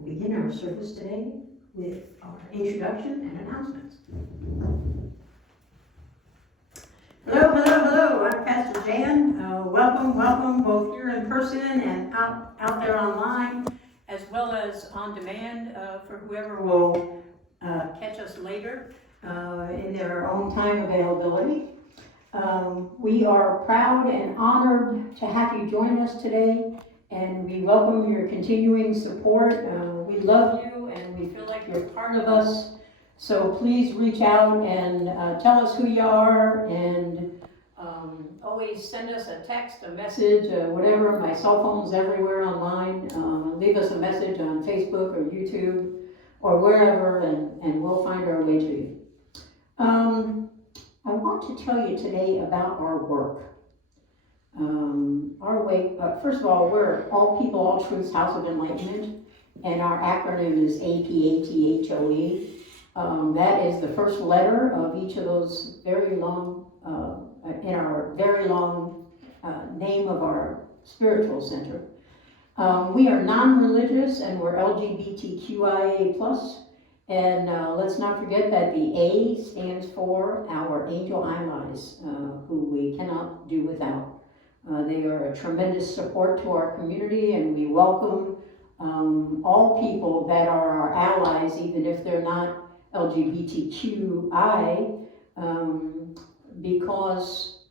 We'll begin our service today with our introduction and announcements. Hello, I'm Pastor Jan. Welcome both here in person and out there online, as well as on demand for whoever will catch us later in their own time availability. We are proud and honored to have you join us today, and we welcome your continuing support. We love you and we feel like you're part of us, so please reach out and tell us who you are, and always send us a text, a message, whatever. My cell phone's everywhere online. Leave us a message on Facebook or YouTube or wherever, and we'll find our way to you. I want to tell you today about our work. First of all, we're All People, All Truths House of Enlightenment, and our acronym is APATHOE. That is the first letter of each of those very long, in our very long name of our spiritual center. We are non-religious and we're LGBTQIA+. And let's not forget that the A stands for our angel allies, who we cannot do without. They are a tremendous support to our community, and we welcome all people that are our allies, even if they're not LGBTQI, because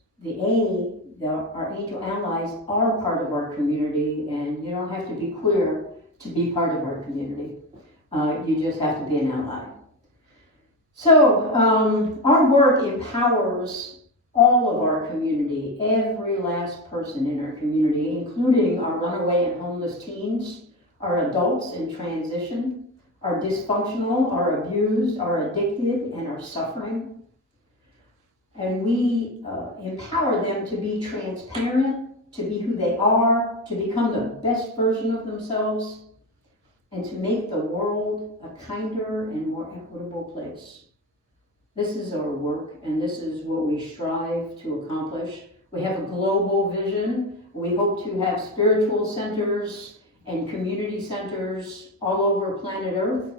our angel allies are part of our community, and you don't have to be queer to be part of our community. You just have to be an ally. So our work empowers all of our community, every last person in our community, including our runaway and homeless teens, our adults in transition, our dysfunctional, our abused, our addicted, and our suffering. And we empower them to be transparent, to be who they are, to become the best version of themselves, and to make the world a kinder and more equitable place. This is our work, and this is what we strive to accomplish. We have a global vision. We hope to have spiritual centers and community centers all over planet Earth.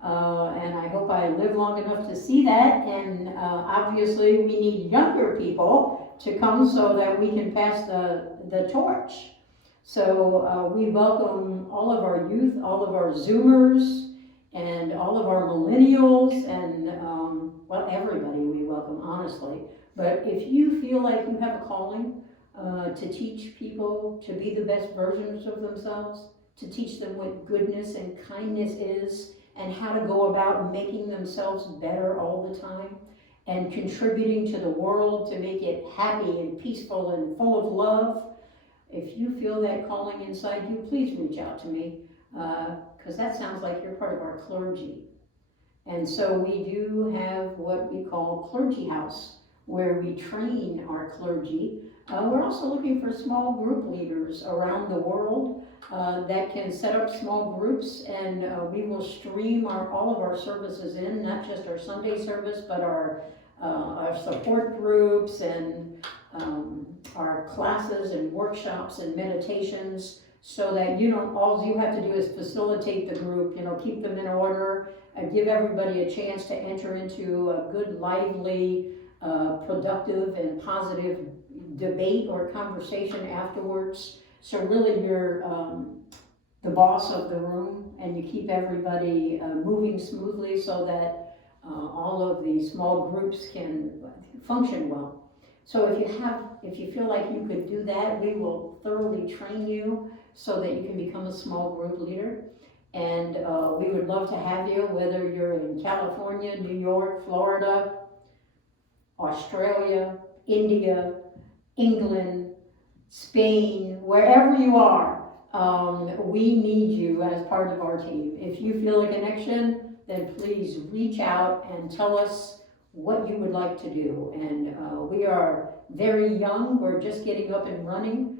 And I hope I live long enough to see that. And obviously we need younger people to come so that we can pass the torch. So we welcome all of our youth, all of our Zoomers, and all of our millennials, and everybody we welcome, honestly. But if you feel like you have a calling to teach people to be the best versions of themselves, to teach them what goodness and kindness is, and how to go about making themselves better all the time, and contributing to the world to make it happy and peaceful and full of love, if you feel that calling inside you, please reach out to me, because that sounds like you're part of our clergy. And so we do have what we call Clergy House, where we train our clergy. We're also looking for small group leaders around the world that can set up small groups, and we will stream all of our services in, not just our Sunday service, but our support groups and our classes and workshops and meditations, so that all you have to do is facilitate the group, keep them in order, give everybody a chance to enter into a good, lively, productive and positive debate or conversation afterwards. So really you're the boss of the room, and you keep everybody moving smoothly so that all of the small groups can function well. So if you feel like you could do that, we will thoroughly train you so that you can become a small group leader. And we would love to have you, whether you're in California, New York, Florida, Australia, India, England, Spain, wherever you are. We need you as part of our team. If you feel a connection, then please reach out and tell us what you would like to do. And we are very young. We're just getting up and running.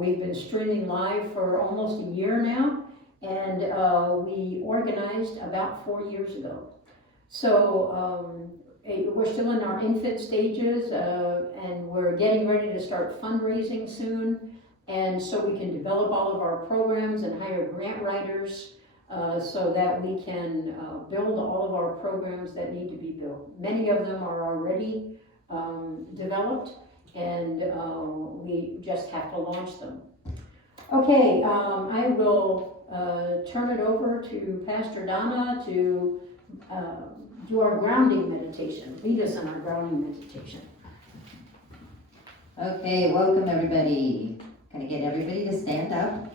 We've been streaming live for almost a year now, and we organized about 4 years ago. So we're still in our infant stages, and we're getting ready to start fundraising soon. And so we can develop all of our programs and hire grant writers so that we can build all of our programs that need to be built. Many of them are already developed, and we just have to launch them. Okay, I will turn it over to Pastor Donna to do our grounding meditation. Lead us in our grounding meditation. Okay, welcome everybody. Gonna get everybody to stand up.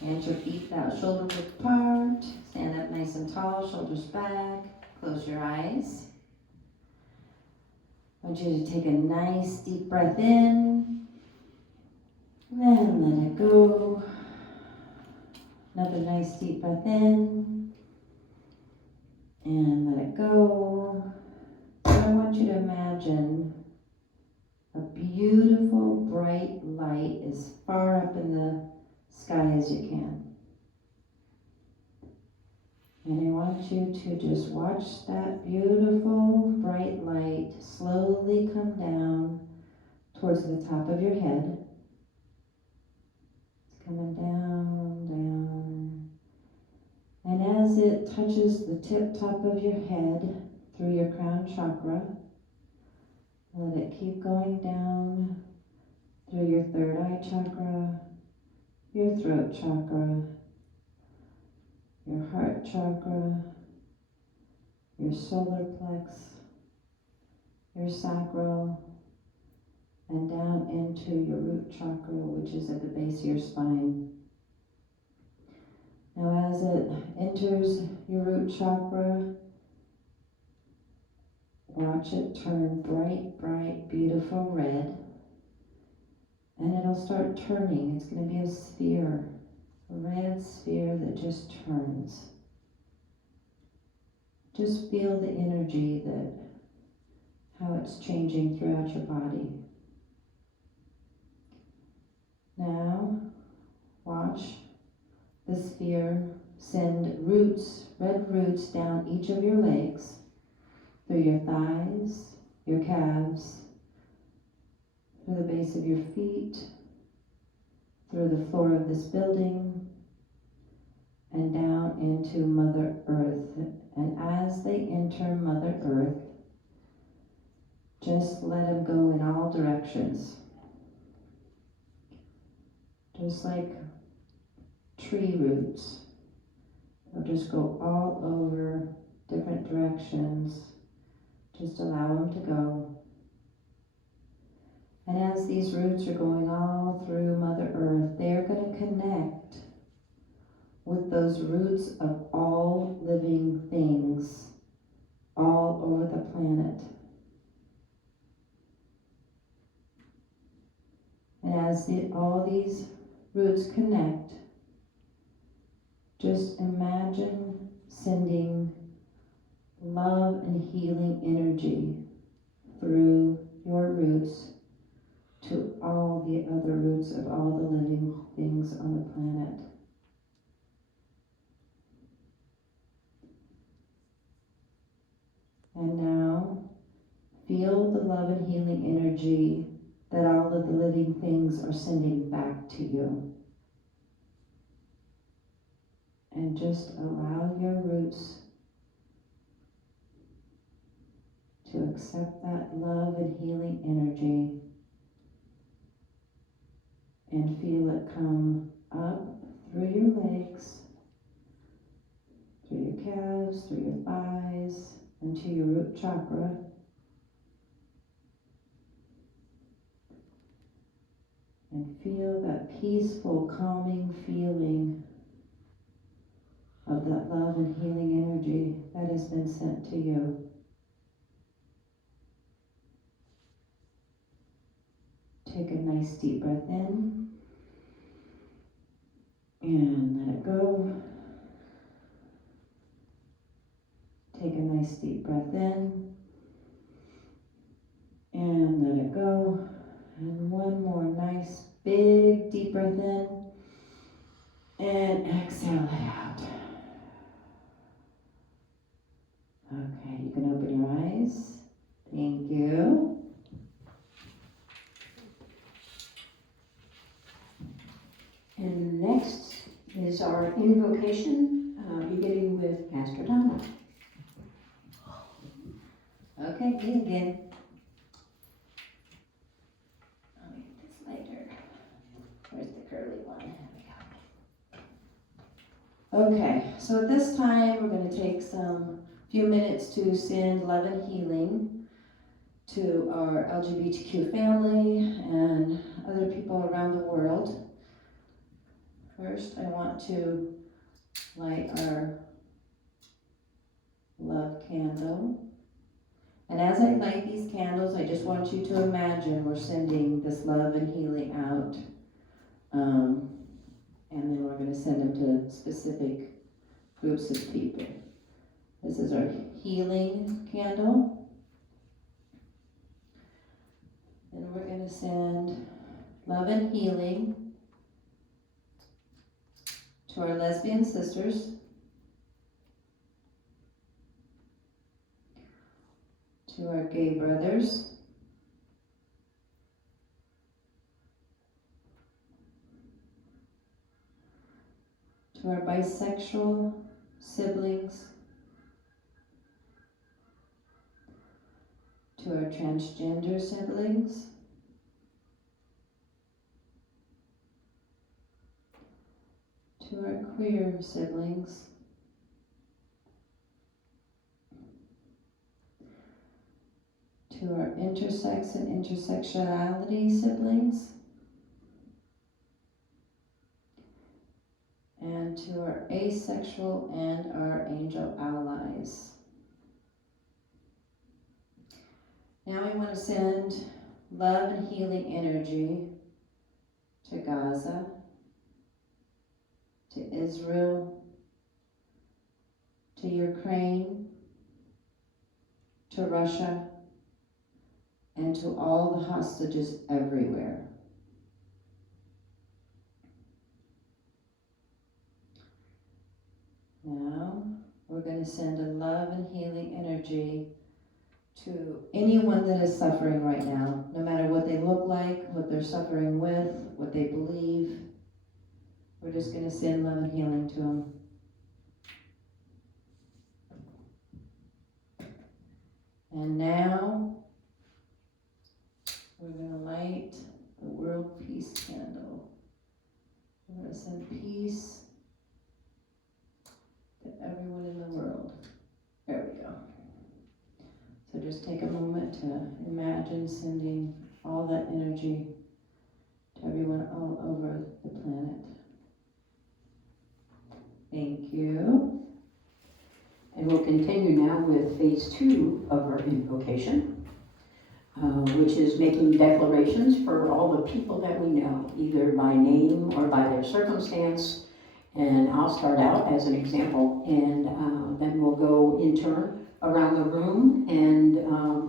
And your feet out shoulder width apart. Stand up nice and tall, shoulders back. Close your eyes. I want you to take a nice deep breath in. Then let it go. Another nice deep breath in. And let it go. And I want you to imagine a beautiful bright light as far up in the sky as you can. And I want you to just watch that beautiful bright light slowly come down towards the top of your head. It's coming down, down. And as it touches the tip top of your head through your crown chakra, let it keep going down through your third eye chakra, your throat chakra, your heart chakra, your solar plex, your sacral, and down into your root chakra, which is at the base of your spine. Now as it enters your root chakra, watch it turn bright, bright, beautiful red. And it'll start turning. It's going to be a sphere, a red sphere that just turns. Just feel the energy that, how it's changing throughout your body. Now, watch the sphere send roots, red roots down each of your legs, through your thighs, your calves, through the base of your feet, through the floor of this building, and down into Mother Earth. And as they enter Mother Earth, just let them go in all directions. Just like tree roots. They'll just go all over different directions. Just allow them to go. And as these roots are going all through Mother Earth, they're going to connect with those roots of all living things all over the planet. And as all these roots connect, just imagine sending love and healing energy through your roots to all the other roots of all the living things on the planet. And now, feel the love and healing energy that all of the living things are sending back to you. And just allow your roots to accept that love and healing energy and feel it come up through your legs, through your calves, through your thighs, into your root chakra. And feel that peaceful, calming feeling of that love and healing energy that has been sent to you. Take a nice deep breath in and let it go. Take a nice deep breath in and let it go. And one more nice big deep breath in and exhale it out. Okay, you can open your eyes. Thank you. And next is our invocation, beginning with Pastor Donna. Okay, me again. I'll make this lighter. Where's the curly one? There we go. Okay, so at this time, we're going to take some few minutes to send love and healing to our LGBTQ family and other people around the world. First, I want to light our love candle. And as I light these candles, I just want you to imagine we're sending this love and healing out. And then we're going to send them to specific groups of people. This is our healing candle. And we're going to send love and healing to our lesbian sisters, to our gay brothers, to our bisexual siblings, to our transgender siblings, to our queer siblings, to our intersex and intersectionality siblings, and to our asexual and our angel allies. Now we want to send love and healing energy to Gaza, to Israel, to Ukraine, to Russia, and to all the hostages everywhere. Now, we're going to send a love and healing energy to anyone that is suffering right now, no matter what they look like, what they're suffering with, what they believe. We're just going to send love and healing to them. And now, we're going to light the world peace candle. We're going to send peace to everyone in the world. There we go. So just take a moment to imagine sending all that energy to everyone all over the planet. Thank you. And we'll continue now with phase 2 of our invocation, which is making declarations for all the people that we know, either by name or by their circumstance. And I'll start out as an example, and then we'll go in turn around the room. And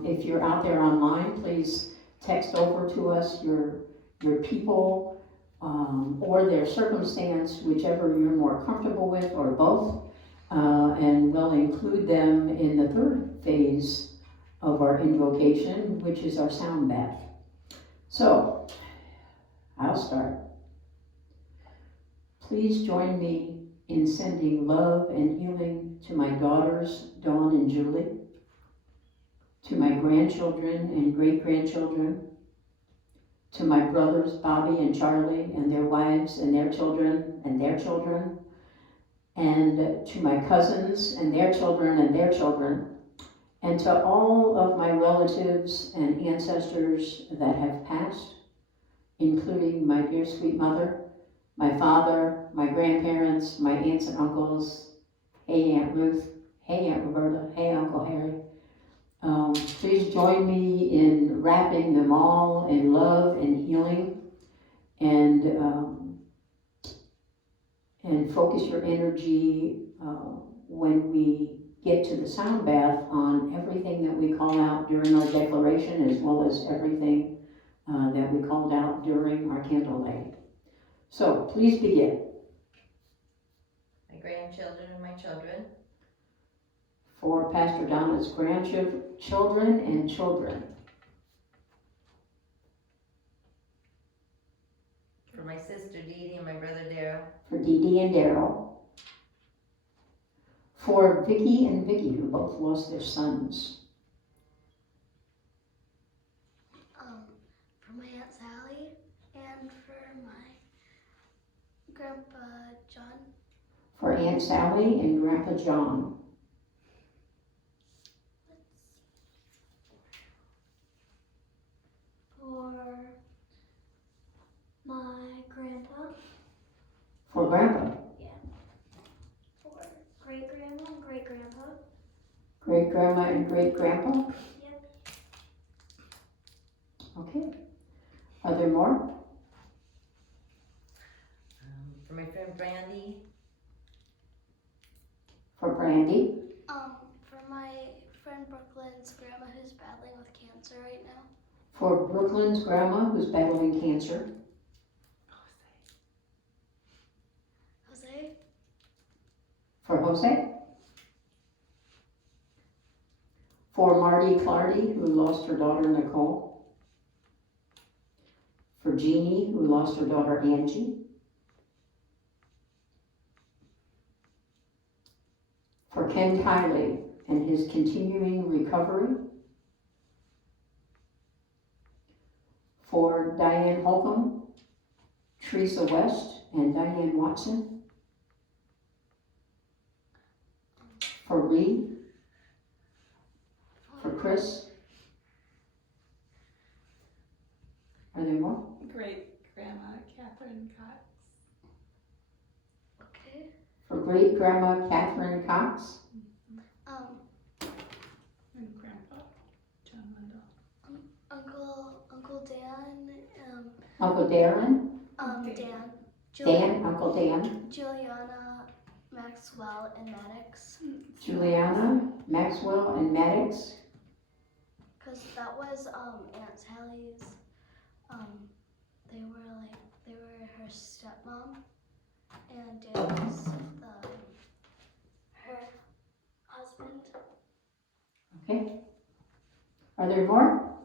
if you're out there online, please text over to us your people or their circumstance, whichever you're more comfortable with, or both. And we'll include them in the third phase of our invocation, which is our sound bath. So, I'll start. Please join me in sending love and healing to my daughters, Dawn and Julie, to my grandchildren and great-grandchildren, to my brothers, Bobby and Charlie, and their wives and their children, and to my cousins and their children, and to all of my relatives and ancestors that have passed, including my dear sweet mother, my father, my grandparents, my aunts and uncles. Hey Aunt Ruth, hey Aunt Roberta, hey Uncle Harry. Please join me in wrapping them all in love and healing, and focus your energy when we get to the sound bath on everything that we call out during our declaration, as well as everything that we called out during our candle lighting. So please begin. My grandchildren and my children. For Pastor Donna's grandchildren and children. For my sister Dee Dee and my brother Daryl. For Dee Dee and Daryl. For Vicky and Vicky, who both lost their sons. For my Aunt Sally and for my Grandpa John. For Aunt Sally and Grandpa John. For my grandpa. For Grandpa. For great grandma and great grandpa. Great Grandma and Great Grandpa. Yep. Okay. Are there more? For my friend Brandy. For Brandy. For my friend Brooklyn's grandma who's battling with cancer right now. For Brooklyn's grandma who's battling cancer. Jose. For Jose. For Marty Clardy, who lost her daughter Nicole. For Jeannie, who lost her daughter Angie. For Ken Kiley and his continuing recovery. For Diane Holcomb, Teresa West, and Diane Watson. For Reed. For Chris. Are there more? Great Grandma Catherine Cox. Okay. For Great Grandma Catherine Cox. And Grandpa John Wendell. Uncle Dan. Uncle Darren. Dan. Dan, Uncle Dan. Juliana, Maxwell, and Maddox. Juliana, Maxwell, and Maddox. Cause that was Aunt Sally's. They were her stepmom, and Dan was her husband. Okay. Are there more?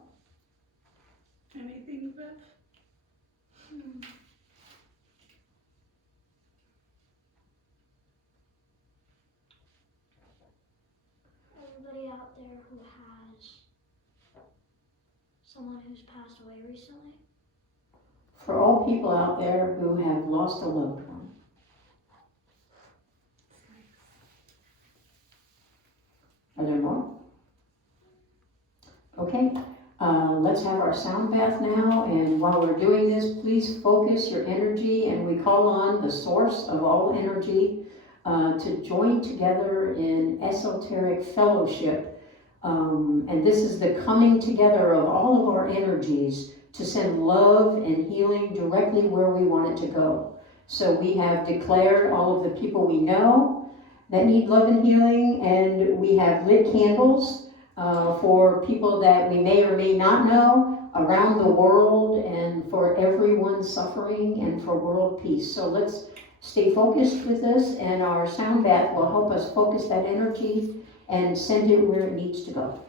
Anything, Beth? Everybody out there who has someone who's passed away recently. For all people out there who have lost a loved one. Are there more? Okay, let's have our sound bath now, and while we're doing this, please focus your energy, and we call on the source of all energy to join together in esoteric fellowship. And this is the coming together of all of our energies to send love and healing directly where we want it to go. So we have declared all of the people we know that need love and healing, and we have lit candles for people that we may or may not know around the world, and for everyone suffering, and for world peace. So let's stay focused with this, and our sound bath will help us focus that energy and send it where it needs to go.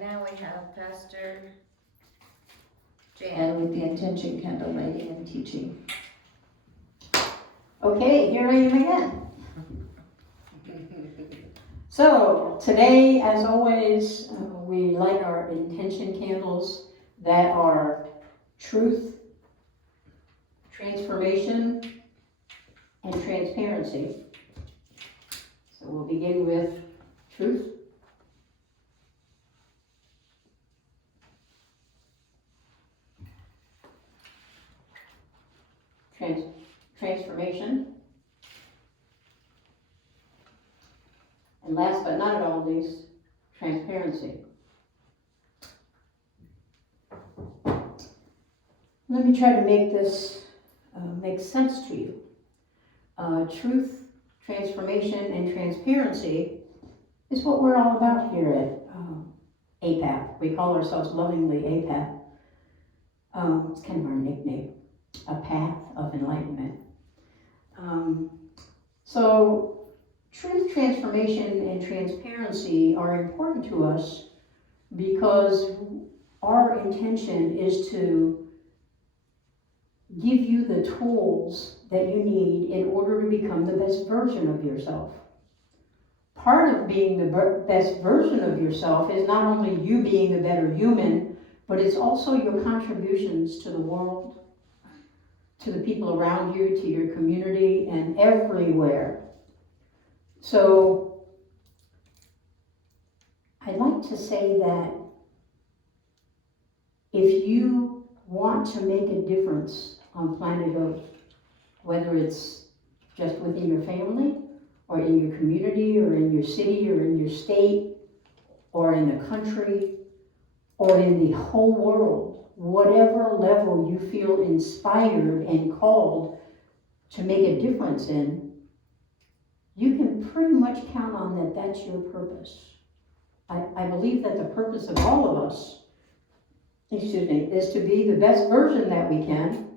And now we have Pastor Jan. And with the intention candle lighting and teaching. Okay, here I am again. So, today, as always, we light our intention candles that are truth, transformation, and transparency. So we'll begin with truth. Transformation. And last but not all least, transparency. Let me try to make this make sense to you. Truth, transformation, and transparency is what we're all about here at APATH. We call ourselves lovingly APATH. It's kind of our nickname, a path of enlightenment. So truth, transformation, and transparency are important to us because our intention is to give you the tools that you need in order to become the best version of yourself. Part of being the best version of yourself is not only you being a better human, but it's also your contributions to the world, to the people around you, to your community, and everywhere. So, I'd like to say that if you want to make a difference on planet Earth, whether it's just within your family, or in your community, or in your city, or in your state, or in the country, or in the whole world, whatever level you feel inspired and called to make a difference in, you can pretty much count on that that's your purpose. I believe that the purpose of all of us, is to be the best version that we can,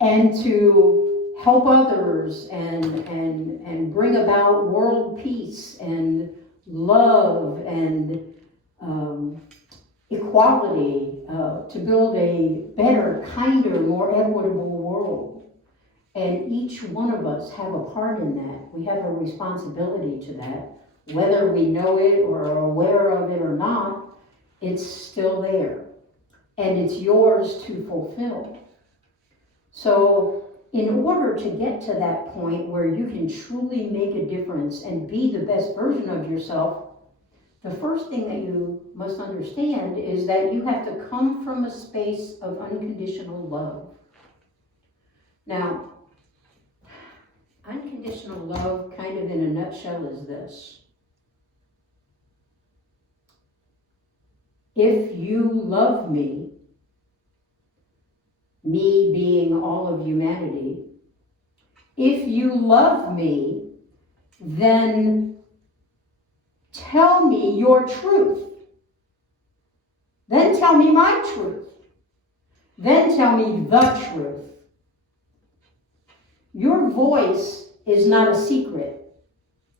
and to help others and bring about world peace and love and equality, to build a better, kinder, more equitable world. And each one of us have a part in that. We have a responsibility to that. Whether we know it or are aware of it or not, it's still there. And it's yours to fulfill. So, in order to get to that point where you can truly make a difference and be the best version of yourself, the first thing that you must understand is that you have to come from a space of unconditional love. Now, unconditional love, kind of in a nutshell, is this. If you love me being all of humanity, if you love me, then tell me your truth. Then tell me my truth. Then tell me the truth. Your voice is not a secret.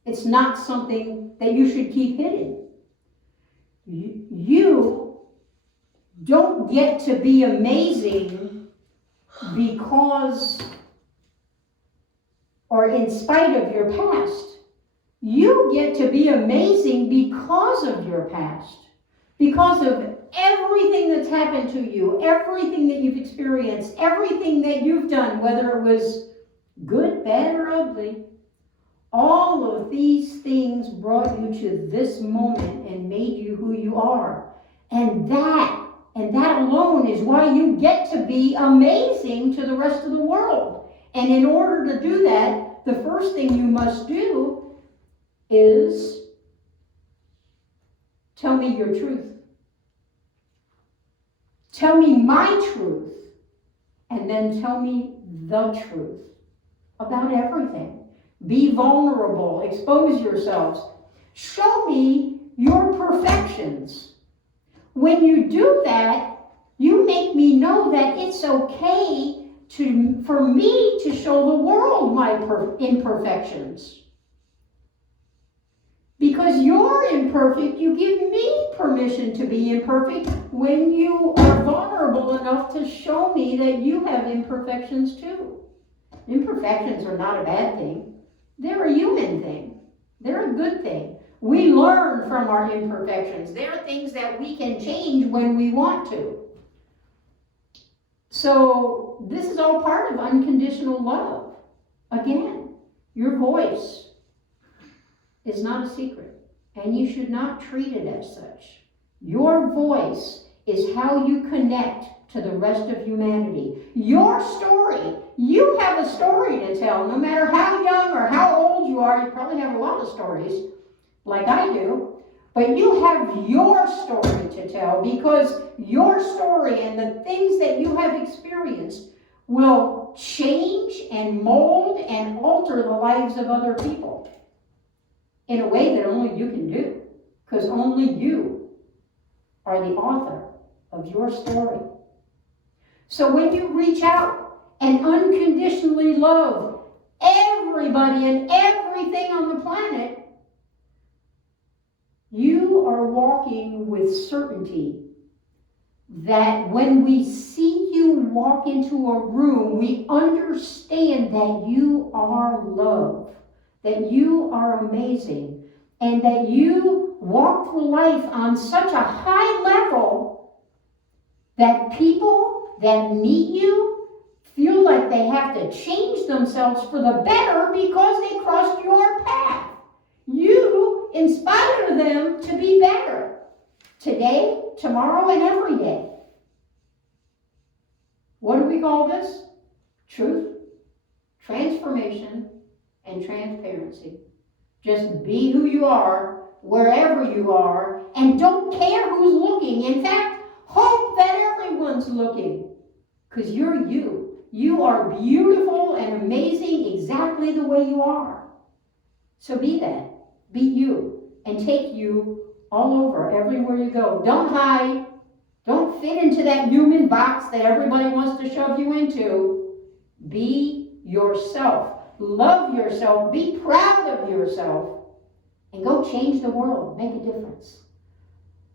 It's not something that you should keep hidden. You don't get to be amazing because or in spite of your past. You get to be amazing because of your past, because of everything that's happened to you, everything that you've experienced, everything that you've done, whether it was good, bad, or ugly. All of these things brought you to this moment and made you who you are. And that alone is why you get to be amazing to the rest of the world. And in order to do that, the first thing you must do is tell me your truth. Tell me my truth. And then tell me the truth about everything. Be vulnerable. Expose yourselves. Show me your perfections. When you do that, you make me know that it's okay for me to show the world my imperfections. Because you're imperfect, you give me permission to be imperfect when you are vulnerable enough to show me that you have imperfections too. Imperfections are not a bad thing. They're a human thing. They're a good thing. We learn from our imperfections. They're things that we can change when we want to. So this is all part of unconditional love. Again, your voice is not a secret, and you should not treat it as such. Your voice is how you connect to the rest of humanity. Your story, you have a story to tell. No matter how young or how old you are, you probably have a lot of stories, like I do. But you have your story to tell, because your story and the things that you have experienced will change and mold and alter the lives of other people in a way that only you can do, because only you are the author of your story. So when you reach out and unconditionally love everybody and everything on the planet, you are walking with certainty that when we see you walk into a room, we understand that you are love, that you are amazing, and that you walk through life on such a high level that people that meet you feel like they have to change themselves for the better because they crossed your path. You inspire them to be better today, tomorrow, and every day. What do we call this? Truth, transformation, and transparency. Just be who you are, wherever you are, and don't care who's looking. In fact, hope that everyone's looking, because you're you. You are beautiful and amazing exactly the way you are. So be that. Be you, and take you all over, everywhere you go. Don't hide. Don't fit into that human box that everybody wants to shove you into. Be yourself. Love yourself. Be proud of yourself. And go change the world. Make a difference.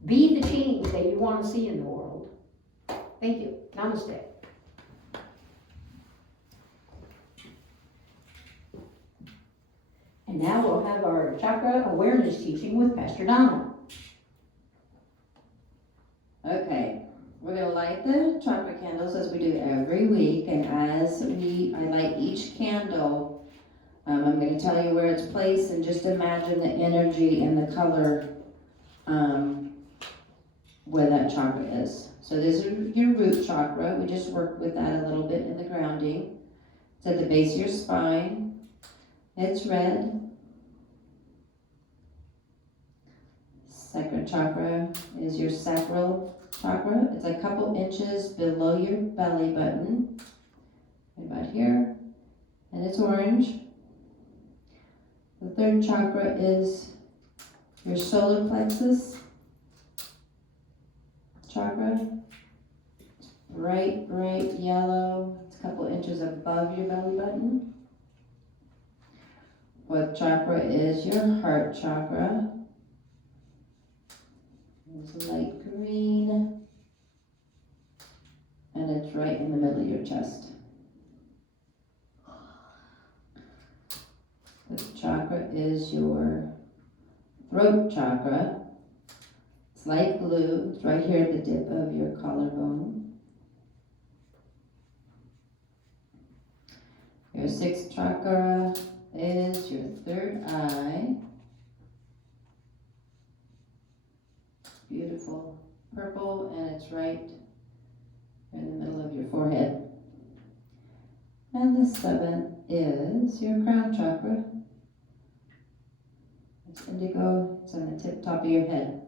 Be the change that you want to see in the world. Thank you. Namaste. And now we'll have our chakra awareness teaching with Pastor Donald. Okay, we're going to light the chakra candles as we do every week, and as I light each candle, I'm going to tell you where it's placed, and just imagine the energy and the color where that chakra is. So this is your root chakra. We just worked with that a little bit in the grounding. It's at the base of your spine. It's red. Sacral chakra is your sacral chakra. It's a couple inches below your belly button, right about here, and it's orange. The third chakra is your solar plexus chakra. It's bright yellow. It's a couple inches above your belly button. Fourth chakra is your heart chakra. It's light green, and it's right in the middle of your chest. This chakra is your throat chakra. It's light blue. It's right here at the tip of your collarbone. Your sixth chakra is your third eye. Beautiful purple, and it's right in the middle of your forehead. And the seventh is your crown chakra. It's indigo. It's on the top of your head.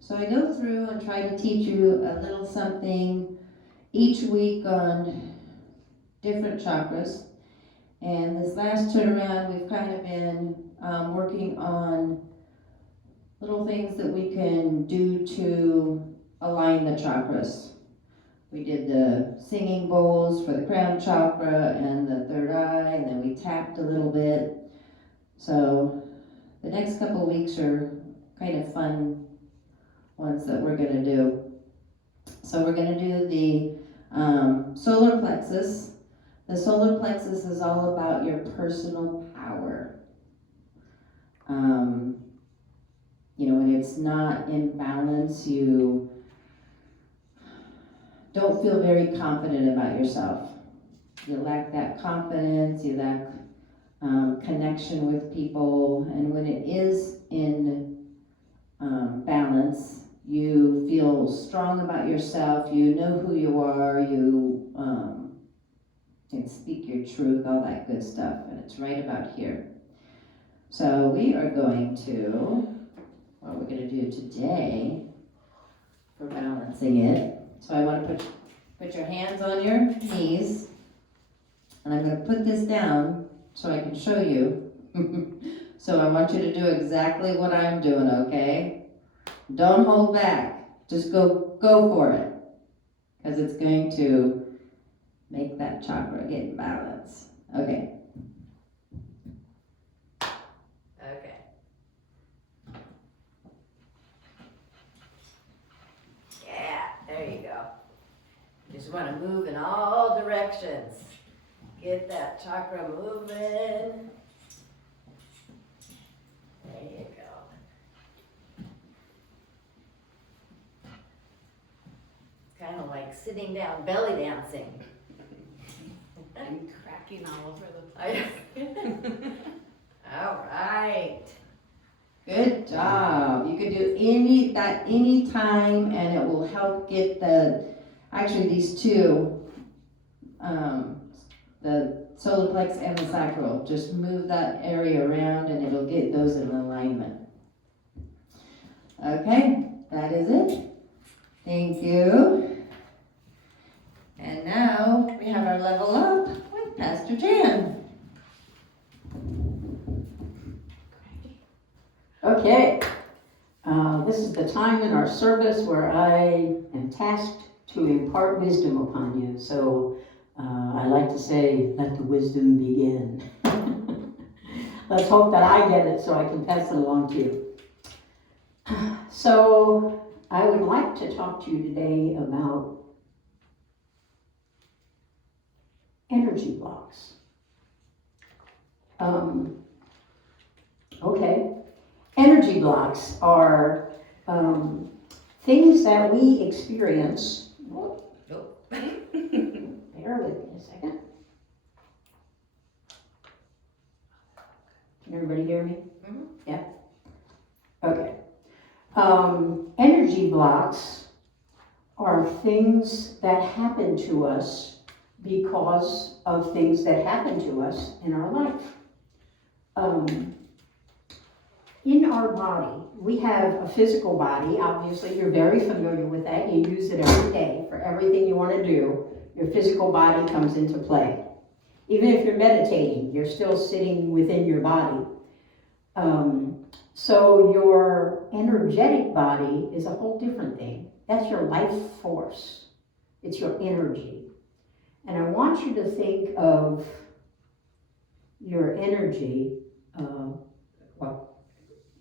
So I go through and try to teach you a little something each week on different chakras. And this last turnaround, we've kind of been working on little things that we can do to align the chakras. We did the singing bowls for the crown chakra and the third eye, and then we tapped a little bit. So the next couple weeks are kind of fun ones that we're gonna do. So we're gonna do the solar plexus. The solar plexus is all about your personal power. When it's not in balance, you don't feel very confident about yourself. You lack that confidence, you lack connection with people, and when it is in balance, you feel strong about yourself, you know who you are, you can speak your truth, all that good stuff, and it's right about here. So we are going to, what we're going to do today for balancing it. So I want to put your hands on your knees, and I'm going to put this down so I can show you. So I want you to do exactly what I'm doing, okay? Don't hold back. Just go for it, because it's going to make that chakra get in balance. Okay. Okay. Yeah, there you go. Just want to move in all directions. Get that chakra moving. There you go. It's kind of like sitting down, belly dancing. I'm cracking all over the place. All right. Good job. You can do any time, and it will help get these two, the solar plex and the sacral. Just move that area around, and it'll get those in alignment. Okay, that is it. Thank you. And now we have our level up with Pastor Jan. Okay, this is the time in our service where I am tasked to impart wisdom upon you. So I like to say, let the wisdom begin. Let's hope that I get it so I can pass it along to you. So I would like to talk to you today about energy blocks. Okay. Energy blocks are things that we experience. Bear with me a second. Can everybody hear me? Mhm. Yeah? Okay. Energy blocks are things that happen to us because of things that happen to us in our life. In our body, we have a physical body. Obviously, you're very familiar with that. You use it every day for everything you want to do. Your physical body comes into play. Even if you're meditating, you're still sitting within your body. So your energetic body is a whole different thing. That's your life force. It's your energy. And I want you to think of your energy,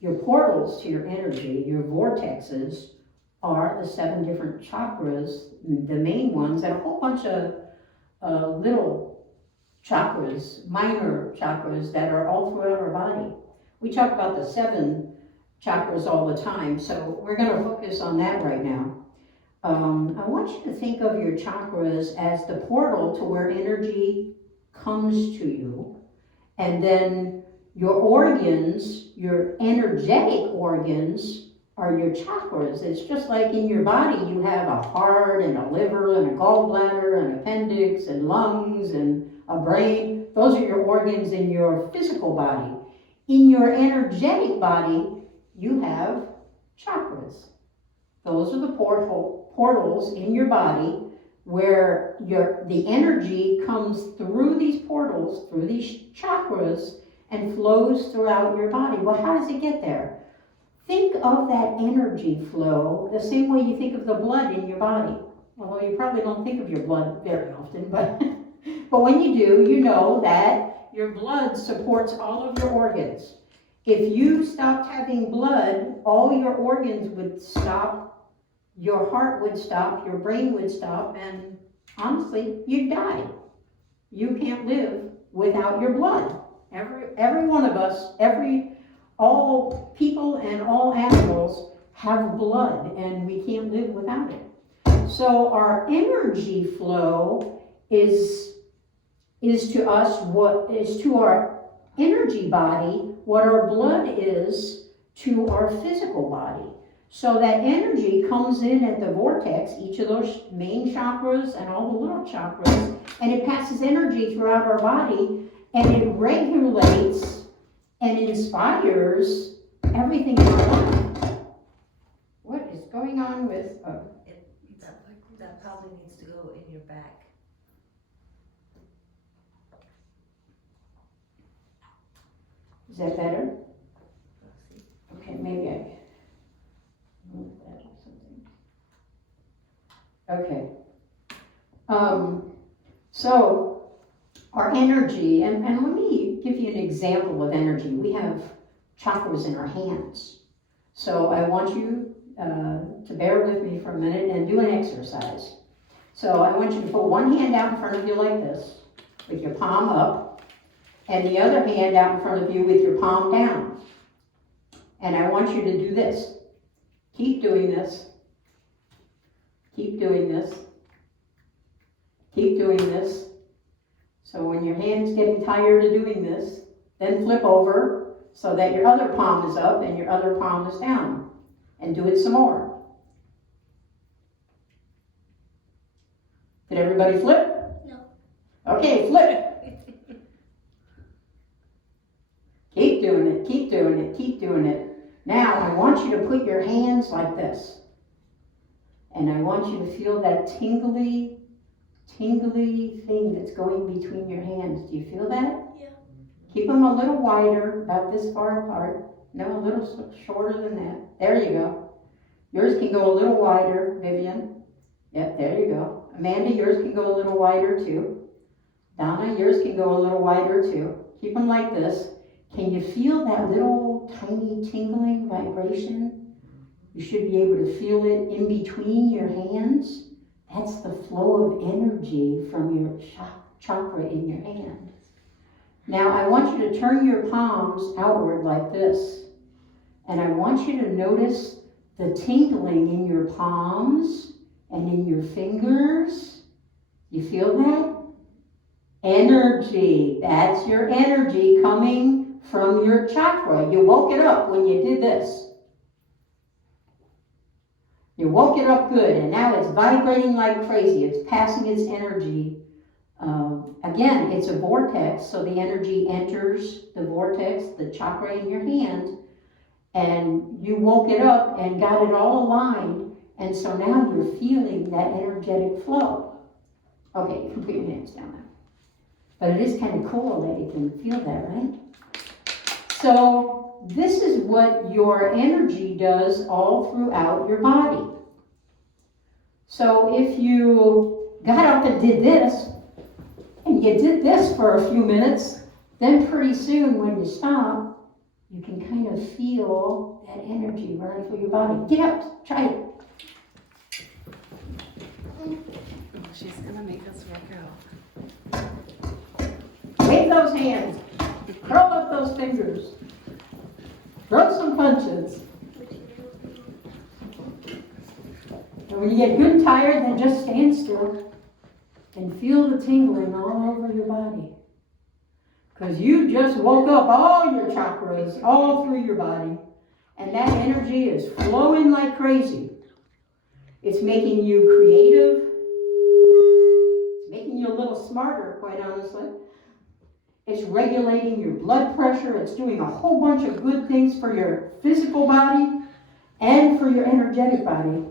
your portals to your energy, your vortexes, are the 7 different chakras, the main ones, and a whole bunch of little chakras, minor chakras that are all throughout our body. We talk about the 7 chakras all the time, so we're going to focus on that right now. I want you to think of your chakras as the portal to where energy comes to you, and then your organs, your energetic organs, are your chakras. It's just like in your body you have a heart and a liver and a gallbladder and appendix and lungs and a brain. Those are your organs in your physical body. In your energetic body, you have chakras. Those are the portals in your body where the energy comes through these portals, through these chakras, and flows throughout your body. Well, how does it get there? Think of that energy flow the same way you think of the blood in your body. Although you probably don't think of your blood very often, but when you do, you know that your blood supports all of your organs. If you stopped having blood, all your organs would stop, your heart would stop, your brain would stop, and honestly, you'd die. You can't live without your blood. Every one of us, all people and all animals have blood, and we can't live without it. So our energy flow is to us what is to our energy body what our blood is to our physical body. So that energy comes in at the vortex, each of those main chakras and all the little chakras, and it passes energy throughout our body, and it regulates and inspires everything in our life. What is going on with... That probably needs to go in your back. Is that better? Okay, maybe I move that or something. Okay. So our energy, and let me give you an example of energy. We have chakras in our hands. So I want you to bear with me for a minute and do an exercise. So I want you to put one hand out in front of you like this, with your palm up, and the other hand out in front of you with your palm down. And I want you to do this. Keep doing this. Keep doing this. Keep doing this. So when your hand's getting tired of doing this, then flip over so that your other palm is up and your other palm is down. And do it some more. Did everybody flip? No. Okay, flip. Keep doing it, keep doing it, keep doing it. Now, I want you to put your hands like this. And I want you to feel that tingly thing that's going between your hands. Do you feel that? Yeah. Keep them a little wider, about this far apart. No, a little shorter than that. There you go. Yours can go a little wider, Vivian. Yep, there you go. Amanda, yours can go a little wider too. Donna, yours can go a little wider too. Keep them like this. Can you feel that little tiny tingling vibration? You should be able to feel it in between your hands. That's the flow of energy from your chakra in your hand. Now I want you to turn your palms outward like this. And I want you to notice the tingling in your palms and in your fingers. You feel that? Energy. That's your energy coming from your chakra. You woke it up when you did this. You woke it up good, and now it's vibrating like crazy. It's passing its energy. Again, it's a vortex, so the energy enters the vortex, the chakra in your hand, and you woke it up and got it all aligned, and so now you're feeling that energetic flow. Okay, you can put your hands down now. But it is kind of cool that you can feel that, right? So this is what your energy does all throughout your body. So if you got up and did this, and you did this for a few minutes, then pretty soon when you stop, you can kind of feel that energy running through your body. Get up, try it. Oh, she's gonna make us work out. Wave those hands, curl up those fingers, throw some punches. And when you get good and tired, then just stand still and feel the tingling all over your body. Because you just woke up all your chakras all through your body. And that energy is flowing like crazy. It's making you creative. It's making you a little smarter, quite honestly. It's regulating your blood pressure. It's doing a whole bunch of good things for your physical body and for your energetic body.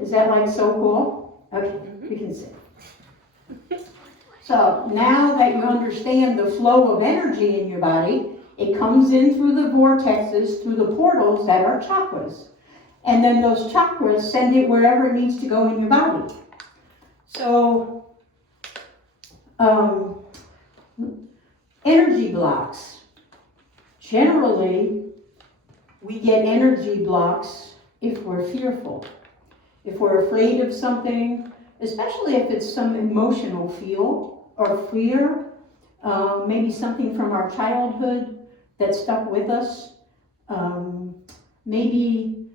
Is that like so cool? Okay, you can sit. So now that you understand the flow of energy in your body, it comes in through the vortexes, through the portals that are chakras. And then those chakras send it wherever it needs to go in your body. So, Energy blocks. Generally, we get energy blocks if we're fearful, if we're afraid of something, especially if it's some emotional feel or fear, maybe something from our childhood that stuck with us. Maybe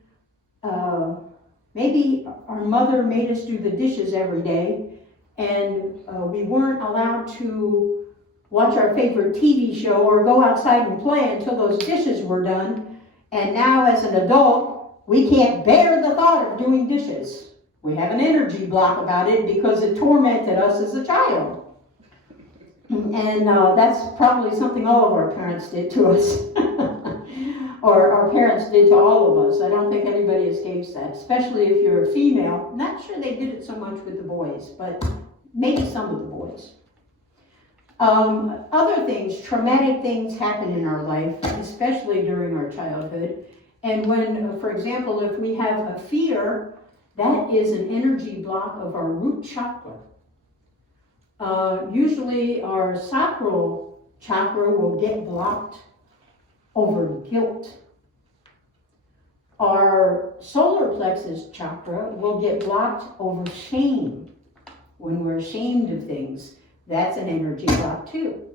our mother made us do the dishes every day, and we weren't allowed to watch our favorite TV show or go outside and play until those dishes were done. And now as an adult, we can't bear the thought of doing dishes. We have an energy block about it because it tormented us as a child. And that's probably something all of our parents did to us. Or our parents did to all of us. I don't think anybody escapes that, especially if you're a female. Not sure they did it so much with the boys, but maybe some of the boys. Other things, traumatic things happen in our life, especially during our childhood. And when, for example, if we have a fear, that is an energy block of our root chakra. Usually our sacral chakra will get blocked over guilt. Our solar plexus chakra will get blocked over shame. When we're ashamed of things, that's an energy block too.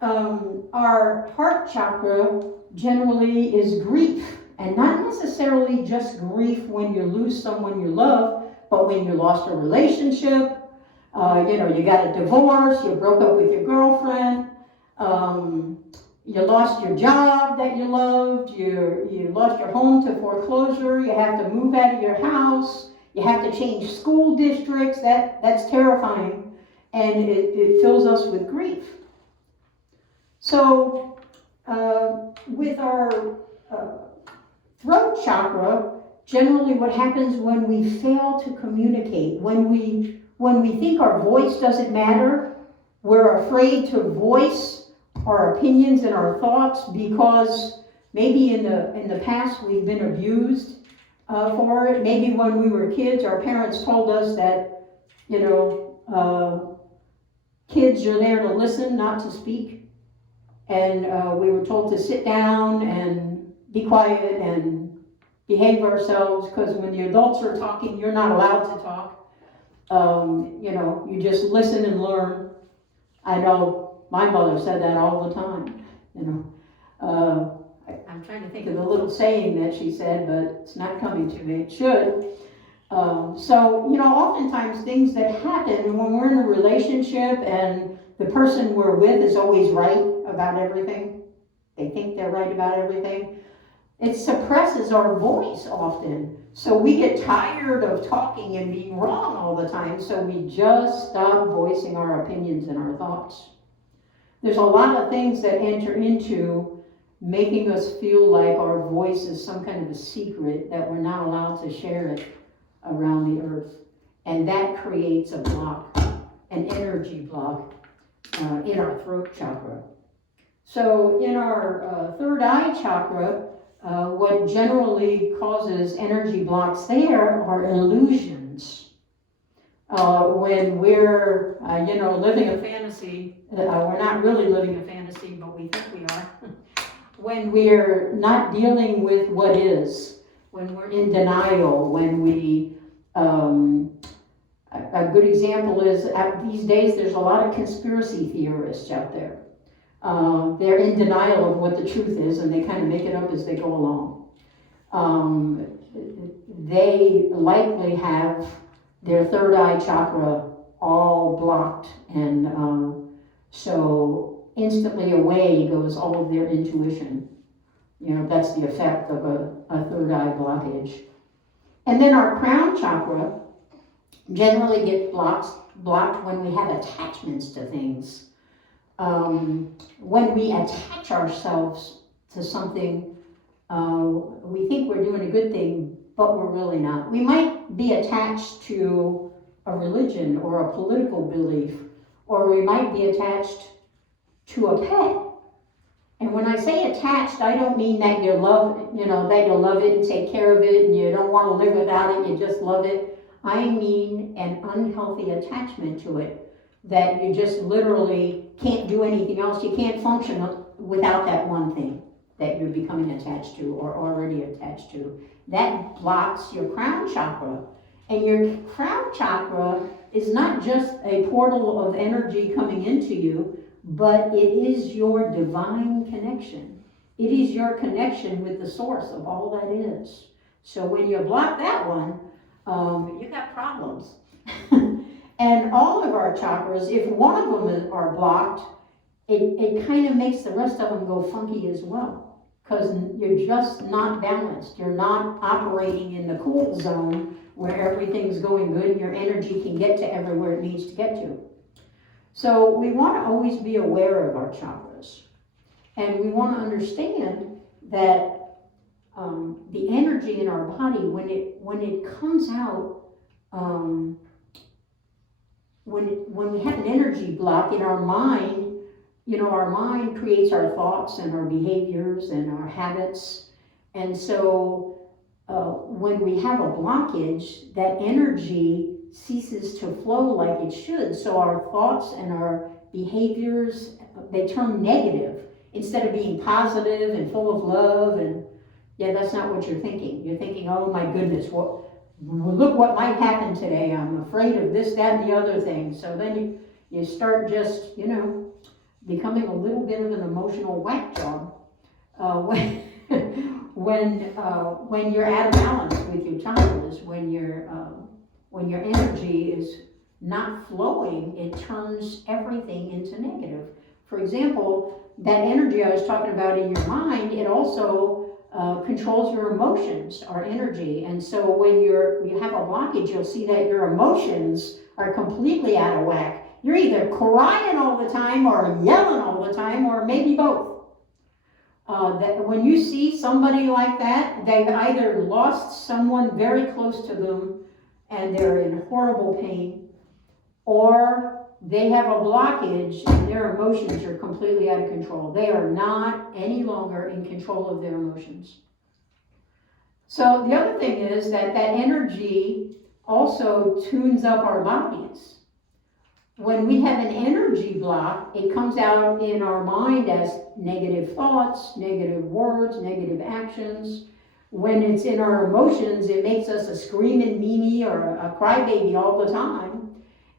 Our heart chakra generally is grief, and not necessarily just grief when you lose someone you love, but when you lost a relationship, you got a divorce, you broke up with your girlfriend, you lost your job that you loved, you lost your home to foreclosure, you have to move out of your house, you have to change school districts. That's terrifying, and it fills us with grief. So with our throat chakra, generally what happens when we fail to communicate, when we think our voice doesn't matter, we're afraid to voice our opinions and our thoughts because maybe in the past we've been abused for it. Maybe when we were kids, our parents told us that, kids, you're there to listen, not to speak. And we were told to sit down and be quiet and behave ourselves, because when the adults are talking, you're not allowed to talk. You just listen and learn. I know my mother said that all the time, I'm trying to think of the little saying that she said, but it's not coming to me. It should. Oftentimes things that happen when we're in a relationship and the person we're with is always right about everything. They think they're right about everything. It suppresses our voice often. So we get tired of talking and being wrong all the time, so we just stop voicing our opinions and our thoughts. There's a lot of things that enter into making us feel like our voice is some kind of a secret, that we're not allowed to share it around the earth. And that creates a block, an energy block in our throat chakra. So in our third eye chakra, what generally causes energy blocks there are illusions. When we're, living a fantasy, we're not really living a fantasy, but we think we are. When we're not dealing with what is, when we're in denial, when we, a good example is, these days there's a lot of conspiracy theorists out there. They're in denial of what the truth is, and they kind of make it up as they go along. They likely have their third eye chakra all blocked, and so instantly away goes all of their intuition. That's the effect of a third eye blockage. And then our crown chakra generally gets blocked when we have attachments to things. When we attach ourselves to something, we think we're doing a good thing, but we're really not. We might be attached to a religion or a political belief, or we might be attached to a pet. And when I say attached, I don't mean that you love it and take care of it and you don't want to live without it, you just love it. I mean an unhealthy attachment to it, that you just literally can't do anything else. You can't function without that one thing that you're becoming attached to or already attached to. That blocks your crown chakra. And your crown chakra is not just a portal of energy coming into you, but it is your divine connection. It is your connection with the source of all that is. So when you block that one, you got problems. And all of our chakras, if one of them are blocked, it kind of makes the rest of them go funky as well. Because you're just not balanced. You're not operating in the cool zone where everything's going good and your energy can get to everywhere it needs to get to. So we want to always be aware of our chakras. And we want to understand that the energy in our body, when it comes out, when we have an energy block in our mind, you know, our mind creates our thoughts and our behaviors and our habits. And so when we have a blockage, that energy ceases to flow like it should. So our thoughts and our behaviors, they turn negative instead of being positive and full of love. And yeah, that's not what you're thinking. You're thinking, oh my goodness, look what might happen today. I'm afraid of this, that, and the other thing. So then you start just, you know, becoming a little bit of an emotional whack job when you're out of balance with your chakras, when your energy is not flowing, it turns everything into negative. For example, that energy I was talking about in your mind, it also controls your emotions, our energy. And so when you have a blockage, you'll see that your emotions are completely out of whack. You're either crying all the time or yelling all the time or maybe both. That when you see somebody like that, they've either lost someone very close to them and they're in horrible pain, or they have a blockage and their emotions are completely out of control. They are not any longer in control of their emotions. So the other thing is that energy also tunes up our bodies. When we have an energy block, it comes out in our mind as negative thoughts, negative words, negative actions. When it's in our emotions, it makes us a screaming Mimi or a crybaby all the time.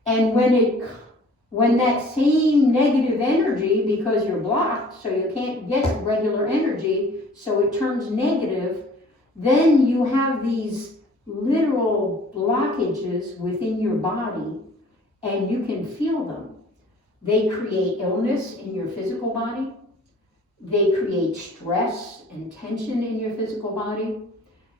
And when that same negative energy, because you're blocked, so you can't get regular energy, so it turns negative, then you have these literal blockages within your body. And you can feel them. They create illness in your physical body. They create stress and tension in your physical body.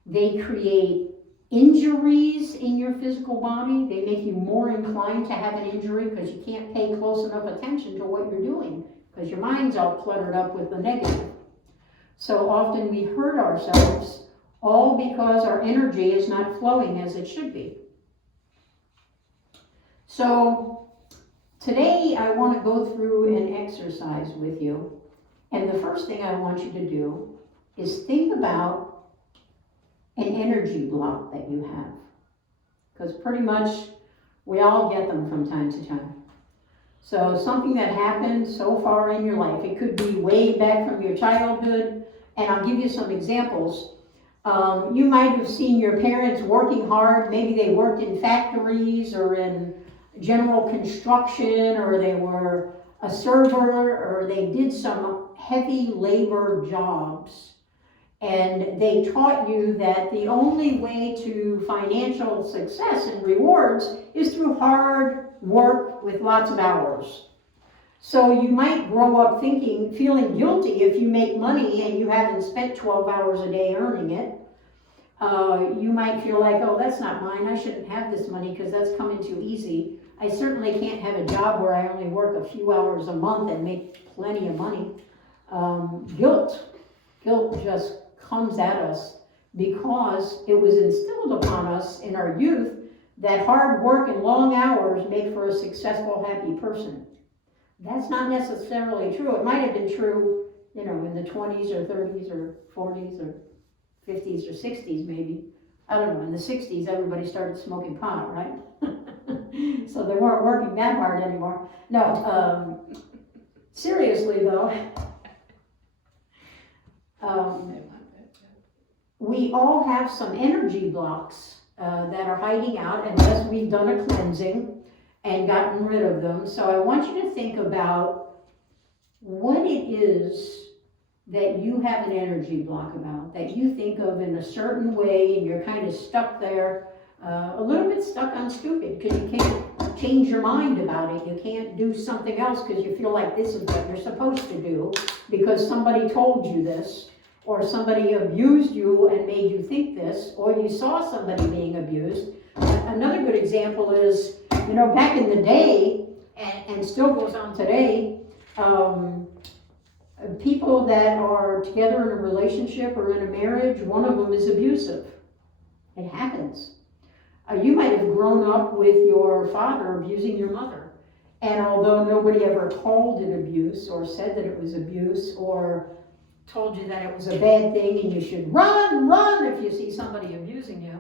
They create injuries in your physical body. They make you more inclined to have an injury because you can't pay close enough attention to what you're doing because your mind's all cluttered up with the negative. So often we hurt ourselves all because our energy is not flowing as it should be. So today I want to go through an exercise with you. And the first thing I want you to do is think about an energy block that you have. Because pretty much we all get them from time to time. So something that happened so far in your life, it could be way back from your childhood, and I'll give you some examples. You might have seen your parents working hard. Maybe they worked in factories or in general construction, or they were a server, or they did some heavy labor jobs. And they taught you that the only way to financial success and rewards is through hard work with lots of hours. So you might grow up feeling guilty if you make money and you haven't spent 12 hours a day earning it. You might feel like, oh, that's not mine. I shouldn't have this money because that's coming too easy. I certainly can't have a job where I only work a few hours a month and make plenty of money. Guilt just comes at us because it was instilled upon us in our youth that hard work and long hours make for a successful, happy person. That's not necessarily true. It might have been true, in the 20s or 30s or 40s or 50s or 60s maybe. I don't know, in the 60s everybody started smoking pot, right? So they weren't working that hard anymore. No, seriously though, we all have some energy blocks that are hiding out unless we've done a cleansing and gotten rid of them. So I want you to think about what it is that you have an energy block about, that you think of in a certain way and you're kind of stuck there, a little bit stuck on stupid because you can't change your mind about it. You can't do something else because you feel like this is what you're supposed to do because somebody told you this, or somebody abused you and made you think this, or you saw somebody being abused. Another good example is, back in the day, and still goes on today, people that are together in a relationship or in a marriage, one of them is abusive. It happens. You might have grown up with your father abusing your mother. And although nobody ever called it abuse or said that it was abuse or told you that it was a bad thing and you should run if you see somebody abusing you.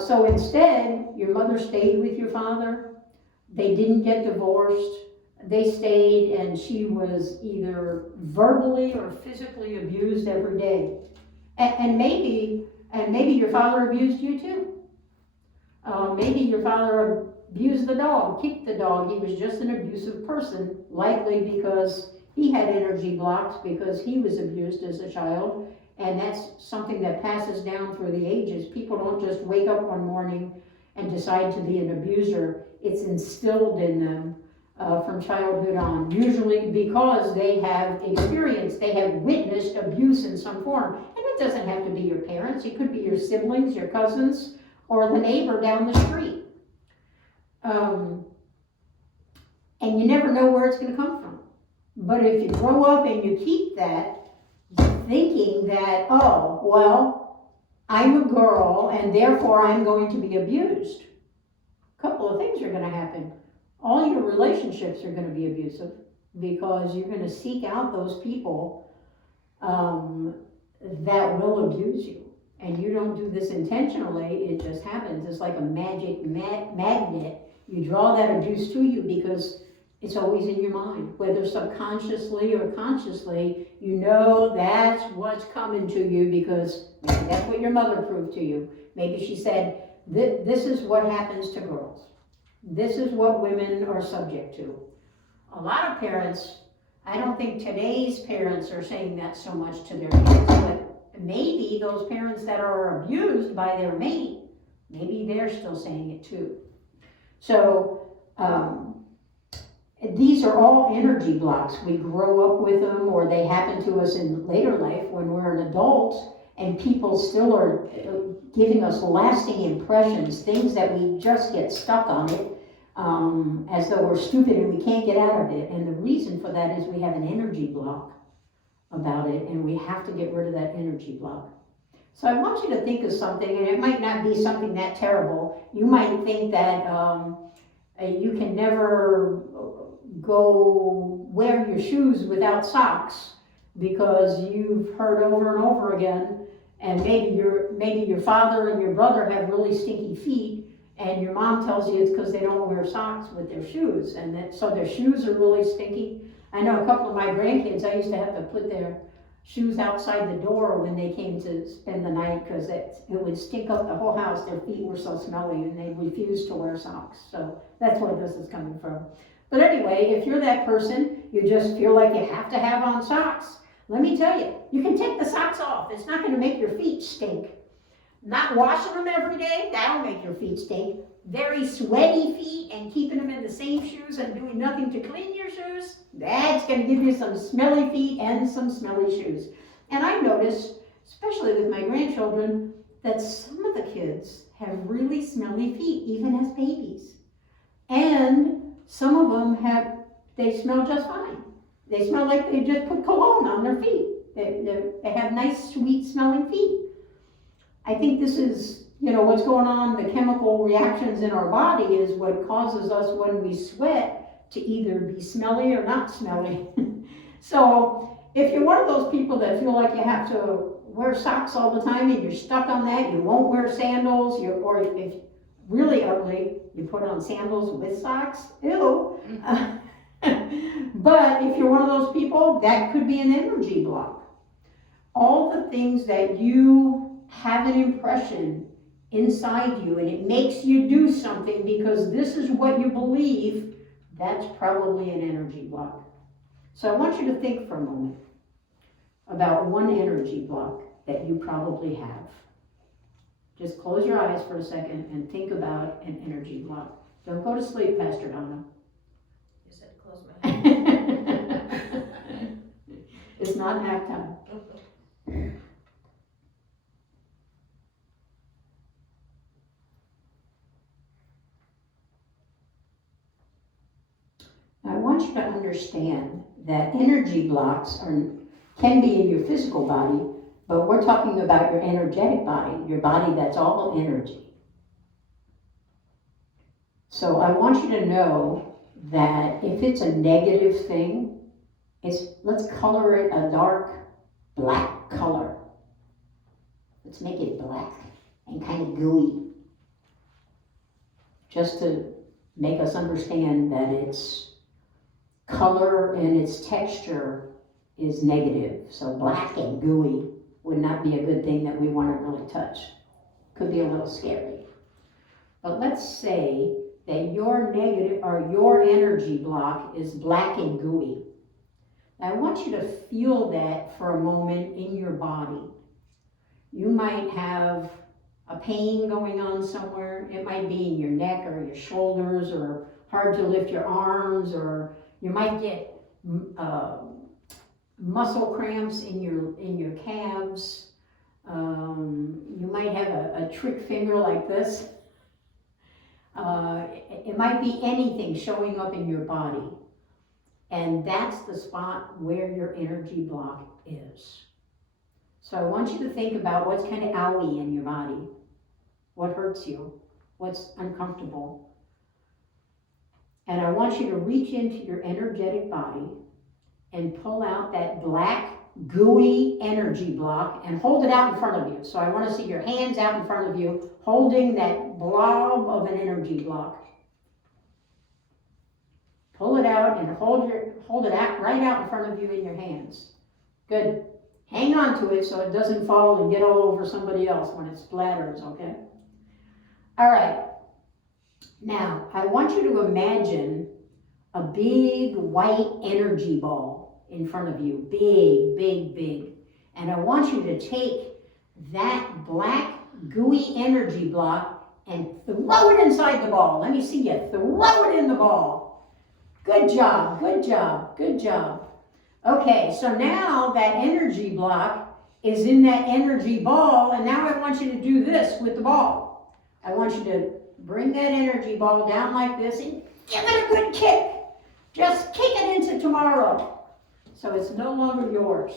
So instead, your mother stayed with your father. They didn't get divorced. They stayed, and she was either verbally or physically abused every day. And maybe your father abused you too. Maybe your father abused the dog, kicked the dog. He was just an abusive person, likely because he had energy blocks because he was abused as a child. And that's something that passes down through the ages. People don't just wake up one morning and decide to be an abuser. It's instilled in them from childhood on, usually because they have experienced, they have witnessed abuse in some form. And it doesn't have to be your parents, it could be your siblings, your cousins, or the neighbor down the street. And you never know where it's going to come from. But if you grow up and you keep that, thinking that, oh, well, I'm a girl and therefore I'm going to be abused, a couple of things are going to happen. All your relationships are going to be abusive because you're going to seek out those people that will abuse you. And you don't do this intentionally, it just happens. It's like a magic magnet. You draw that abuse to you because it's always in your mind, whether subconsciously or consciously. You know that's what's coming to you because maybe that's what your mother proved to you. Maybe she said, this is what happens to girls. This is what women are subject to. A lot of parents, I don't think today's parents are saying that so much to their kids, but maybe those parents that are abused by their mate, maybe they're still saying it too. So, these are all energy blocks. We grow up with them or they happen to us in later life when we're an adult and people still are giving us lasting impressions, things that we just get stuck on it as though we're stupid and we can't get out of it. And the reason for that is we have an energy block about it and we have to get rid of that energy block. So I want you to think of something, and it might not be something that terrible. You might think that you can never go wear your shoes without socks because you've heard over and over again, and maybe your father and your brother have really stinky feet, and your mom tells you it's because they don't wear socks with their shoes, and so their shoes are really stinky. I know a couple of my grandkids, I used to have to put their shoes outside the door when they came to spend the night because it would stink up the whole house. Their feet were so smelly and they refused to wear socks. So that's where this is coming from. But anyway, if you're that person, you just feel like you have to have on socks. Let me tell you, you can take the socks off. It's not going to make your feet stink. Not washing them every day, that'll make your feet stink. Very sweaty feet and keeping them in the same shoes and doing nothing to clean your shoes, that's going to give you some smelly feet and some smelly shoes. And I noticed, especially with my grandchildren, that some of the kids have really smelly feet, even as babies. And some of them they smell just fine. They smell like they just put cologne on their feet. They have nice, sweet smelling feet. I think this is, what's going on, the chemical reactions in our body is what causes us when we sweat to either be smelly or not smelly. So if you're one of those people that feel like you have to wear socks all the time and you're stuck on that, you won't wear sandals, really ugly, you put on sandals with socks, ew. But if you're one of those people, that could be an energy block. All the things that you have an impression inside you and it makes you do something because this is what you believe, that's probably an energy block. So I want you to think for a moment about one energy block that you probably have. Just close your eyes for a second and think about an energy block. Don't go to sleep, Pastor Donna. You said close my eyes. It's not nap time. I want you to understand that energy blocks can be in your physical body, but we're talking about your energetic body, your body that's all energy. So I want you to know that if it's a negative thing, let's color it a dark black color. Let's make it black and kind of gooey. Just to make us understand that its color and its texture is negative. So black and gooey would not be a good thing that we want to really touch. Could be a little scary. But let's say that your negative or your energy block is black and gooey. I want you to feel that for a moment in your body. You might have a pain going on somewhere. It might be in your neck or your shoulders, or hard to lift your arms, or you might get muscle cramps in your calves. You might have a trick finger like this. It might be anything showing up in your body. And that's the spot where your energy block is. So I want you to think about what's kind of owie in your body. What hurts you? What's uncomfortable? And I want you to reach into your energetic body and pull out that black, gooey energy block and hold it out in front of you. So I want to see your hands out in front of you holding that blob of an energy block. Pull it out and hold it out right out in front of you in your hands. Good. Hang on to it so it doesn't fall and get all over somebody else when it splatters, okay? All right. Now, I want you to imagine a big white energy ball in front of you. Big, big, big. And I want you to take that black, gooey energy block and throw it inside the ball. Let me see you. Throw it in the ball. Good job, good job, good job. Okay, so now that energy block is in that energy ball, and now I want you to do this with the ball. I want you to bring that energy ball down like this and give it a good kick. Just kick it into tomorrow. So it's no longer yours.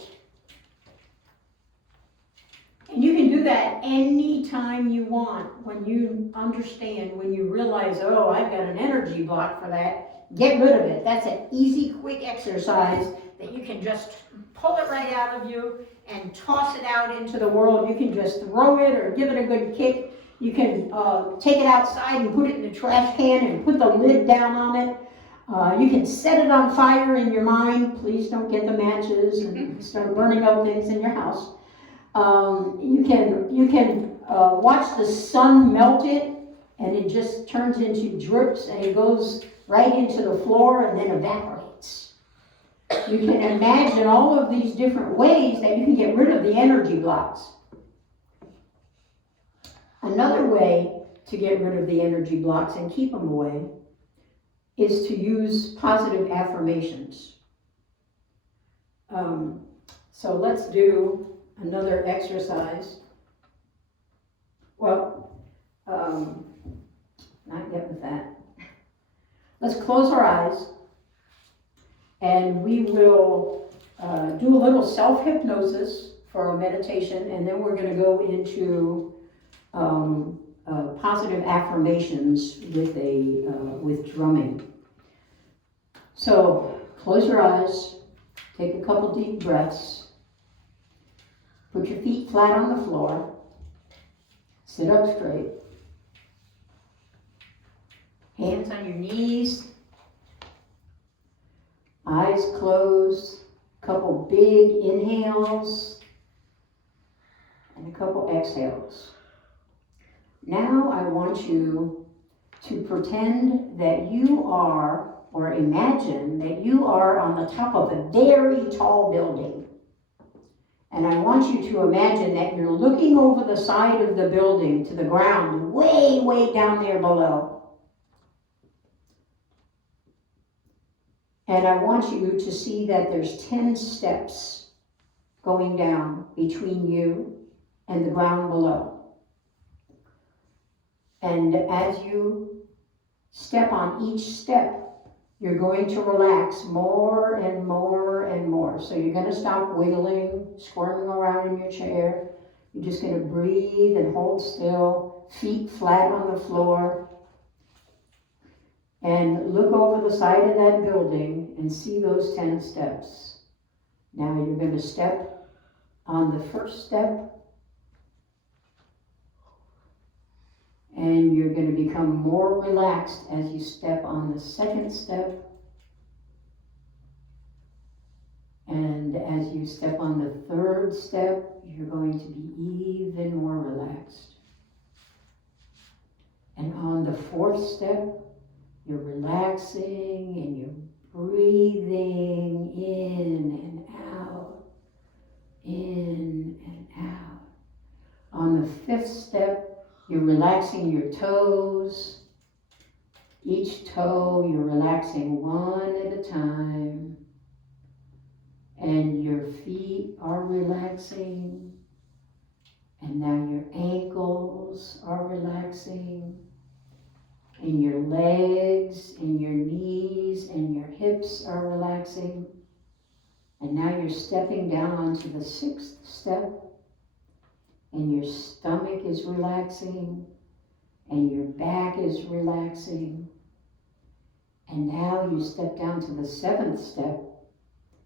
And you can do that anytime you want when you understand, when you realize, oh, I've got an energy block for that. Get rid of it. That's an easy, quick exercise that you can just pull it right out of you and toss it out into the world. You can just throw it or give it a good kick. You can take it outside and put it in the trash can and put the lid down on it. You can set it on fire in your mind. Please don't get the matches and start burning up things in your house. You can watch the sun melt it, and it just turns into drips, and it goes right into the floor and then evaporates. You can imagine all of these different ways that you can get rid of the energy blocks. Another way to get rid of the energy blocks and keep them away is to use positive affirmations. So let's do another exercise. Well, not yet with that. Let's close our eyes and we will do a little self-hypnosis for a meditation, and then we're going to go into positive affirmations with drumming. So close your eyes, take a couple deep breaths, put your feet flat on the floor, sit up straight. Hands on your knees. Eyes closed. Couple big inhales and a couple exhales. Now I want you to pretend that you are, or imagine that you are on the top of a very tall building. And I want you to imagine that you're looking over the side of the building to the ground, way, way down there below. And I want you to see that there's 10 steps going down between you and the ground below. And as you step on each step, you're going to relax more and more and more. So you're going to stop wiggling, squirming around in your chair. You're just going to breathe and hold still, feet flat on the floor. And look over the side of that building and see those 10 steps. Now you're going to step on the first step. And you're going to become more relaxed as you step on the second step. And as you step on the third step, you're going to be even more relaxed. And on the fourth step, you're relaxing and you're breathing in and out, in and out. On the fifth step, you're relaxing your toes. Each toe, you're relaxing one at a time. And your feet are relaxing. And now your ankles are relaxing. And your legs and your knees and your hips are relaxing. And now you're stepping down onto the sixth step. And your stomach is relaxing. And your back is relaxing. And now you step down to the seventh step.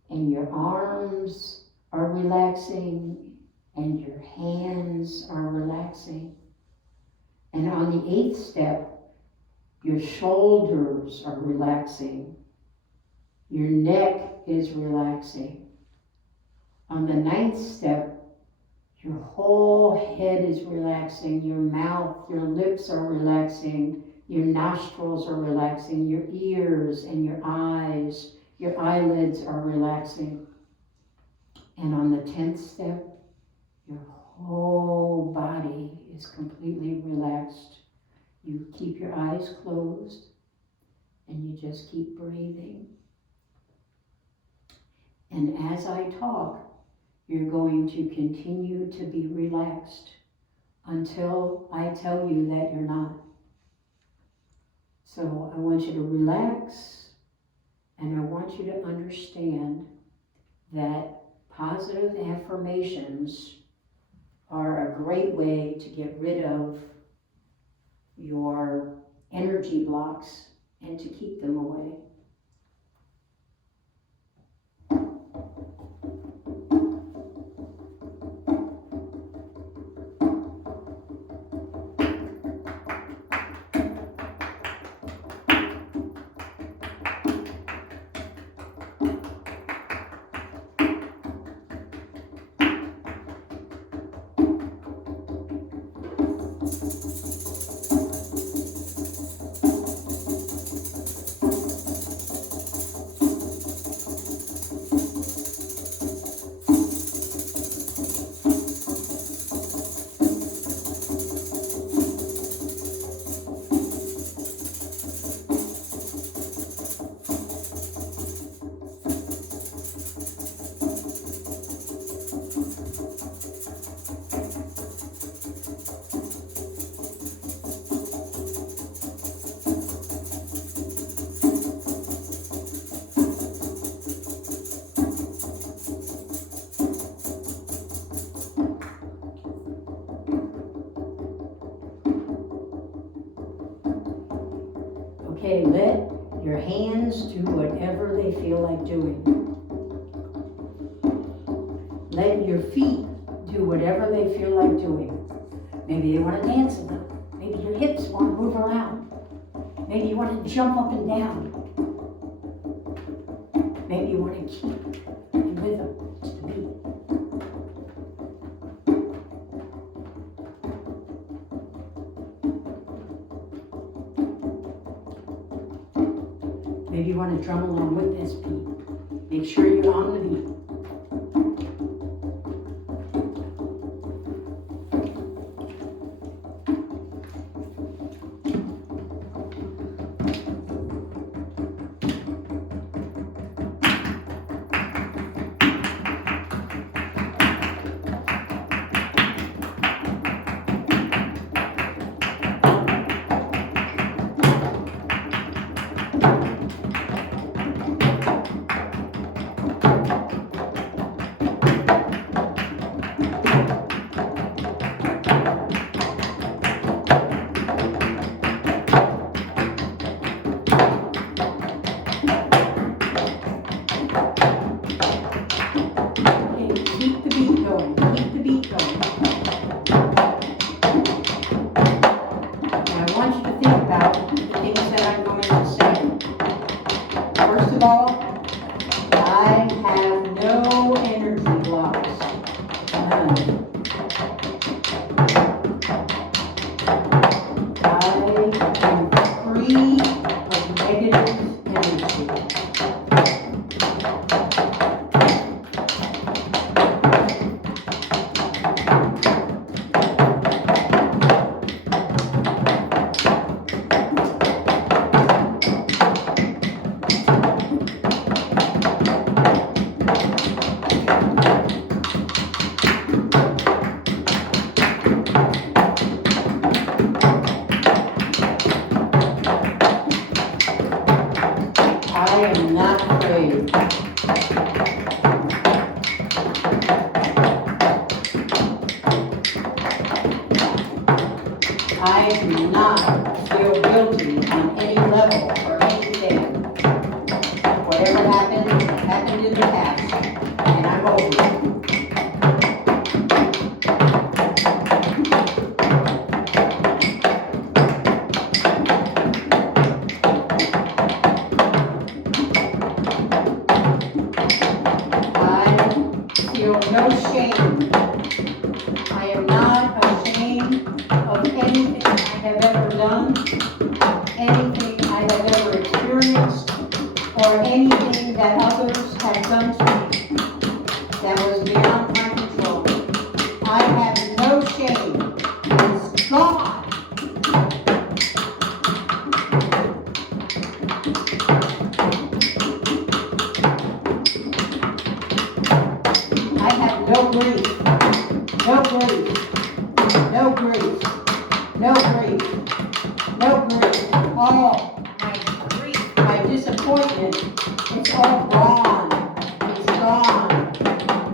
And your arms are relaxing. And your hands are relaxing. And on the eighth step, your shoulders are relaxing. Your neck is relaxing. On the ninth step, your whole head is relaxing. Your mouth, your lips are relaxing. Your nostrils are relaxing. Your ears and your eyes, your eyelids are relaxing. And on the 10th step, your whole body is completely relaxed. You keep your eyes closed and you just keep breathing. And as I talk, you're going to continue to be relaxed until I tell you that you're not. So I want you to relax, and I want you to understand that positive affirmations are a great way to get rid of your energy blocks and to keep them away. Okay, let your hands do whatever they feel like doing. Let your feet do whatever they feel like doing. Maybe they want to dance a little. Maybe your hips want to move around. Maybe Maybe you want to jump up and down. Maybe you want to keep in rhythm to the beat. Maybe you want to drum along with this beat. Make sure you're on the beat. Keep the beat going. Keep the beat going. And I want you to think about the things that I'm going to say. First of all, I have no energy blocks. None. I am free of negative energy. I am not afraid. I do not feel guilty on any level or anything. Whatever happened, happened in the past, and I'm over it. I feel no shame. I am not ashamed of anything I have ever done, anything I have ever experienced, or anything that others have done to me that was beyond my control. I have no shame. It's gone. I have no grief, no grief, no grief, no grief, no grief. All my grief, my disappointment, it's all gone. It's gone.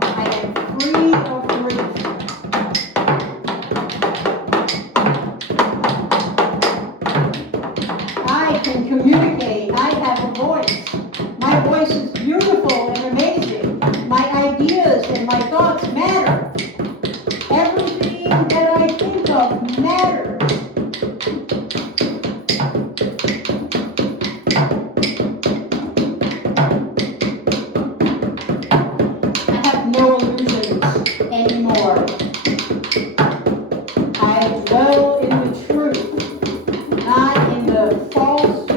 I am free of grief. I can communicate. I have a voice. My voice is beautiful and amazing. My ideas and my thoughts matter. Everything that I think of matters. I have no illusions anymore. I dwell in the truth, not in the false,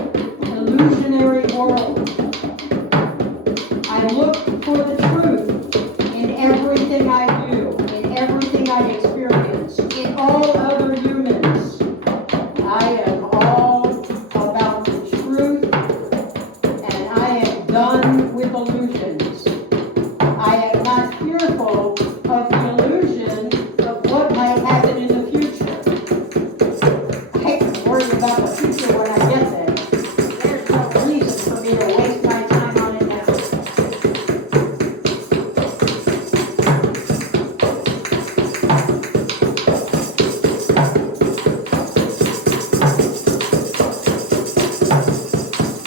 illusionary world. I look for the truth in everything I do, in everything I experience, in all other humans. I am all about the truth, and I am done with illusions. I am not fearful of the illusion of what might happen in the future. I can worry about the future when I get there. There's no reason for me to waste my time on it now.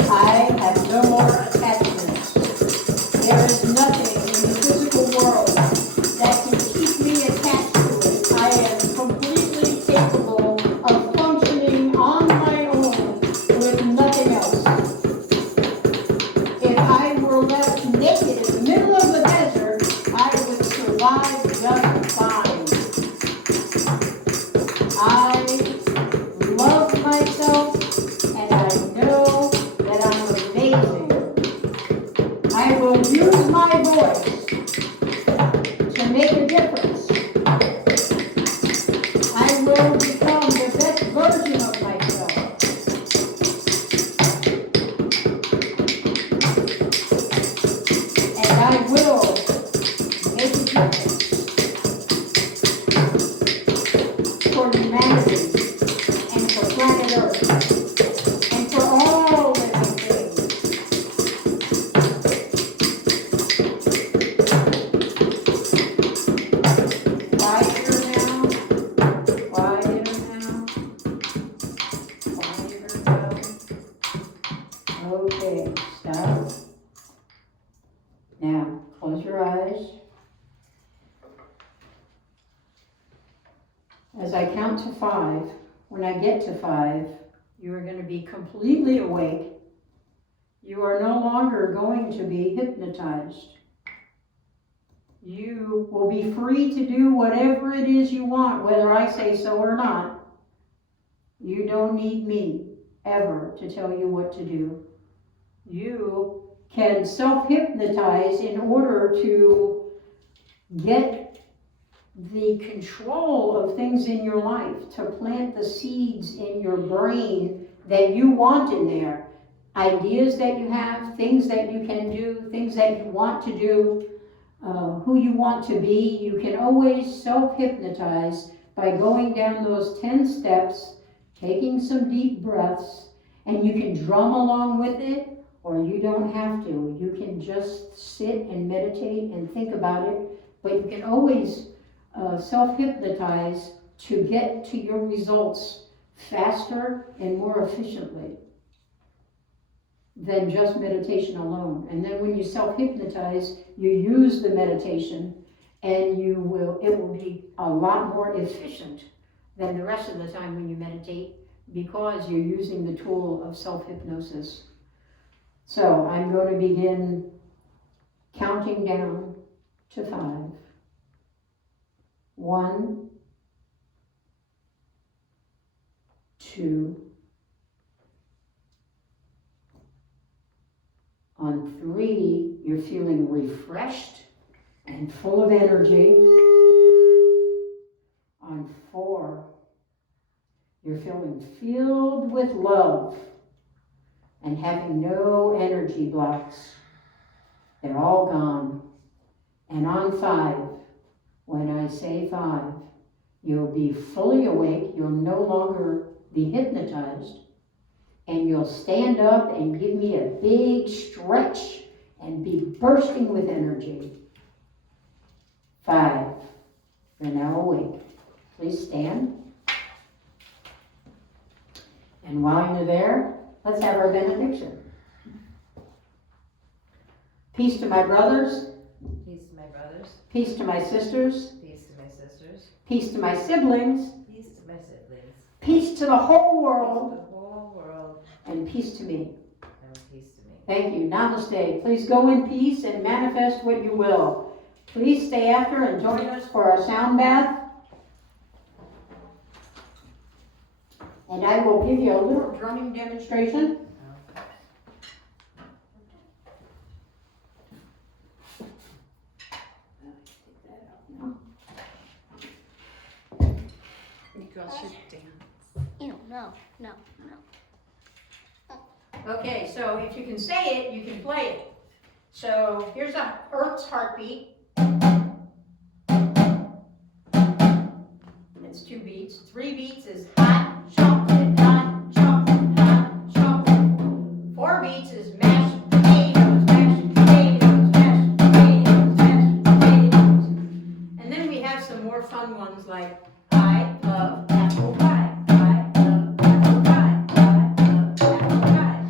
I have no more attachments. There is nothing in the physical world that can keep me attached to it. I am completely capable of functioning on my own Okay, stop. Now, close your eyes. As I count to 5, when I get to 5, you are going to be completely awake. You are no longer going to be hypnotized. You will be free to do whatever it is you want, whether I say so or not. You don't need me ever to tell you what to do. You can self-hypnotize in order to get the control of things in your life, to plant the seeds in your brain that you want in there. Ideas that you have, things that you can do, things that you want to do, who you want to be. You can always self-hypnotize by going down those 10 steps, taking some deep breaths, and you can drum along with it, or you don't have to. You can just sit and meditate and think about it, but you can always self-hypnotize to get to your results faster and more efficiently than just meditation alone. And then when you self-hypnotize, you use the meditation, and it will be a lot more efficient than the rest of the time when you meditate, because you're using the tool of self-hypnosis. So I'm going to begin counting down to 5. 1, 2. On 3, you're feeling refreshed and full of energy. On 4, you're feeling filled with love and having no energy blocks. They're all gone. And on 5, when I say 5, you'll be fully awake. You'll no longer be hypnotized. And you'll stand up and give me a big stretch and be bursting with energy. 5, you're now awake. Please stand. And while you're there, let's have our benediction. Peace to my brothers. Peace to my brothers. Peace to my sisters. Peace to my sisters. Peace to my siblings. Peace to my siblings. Peace to the whole The world. whole world. And peace to me. And peace to me. Thank you. Namaste. Please go in peace and manifest what you will. Please stay after and join us for our sound bath. And I will give you a little drumming demonstration. You girls should dance. Ew, no. Okay, so if you can say it, you can play it. So here's a Earth's heartbeat. It's 2 beats. 3 beats is hot chocolate, hot chocolate, hot chocolate. 4 beats is mashed potatoes, mashed potatoes, mashed potatoes, mashed potatoes. And then we have some more fun ones like I love apple pie, I love apple pie, I love apple pie.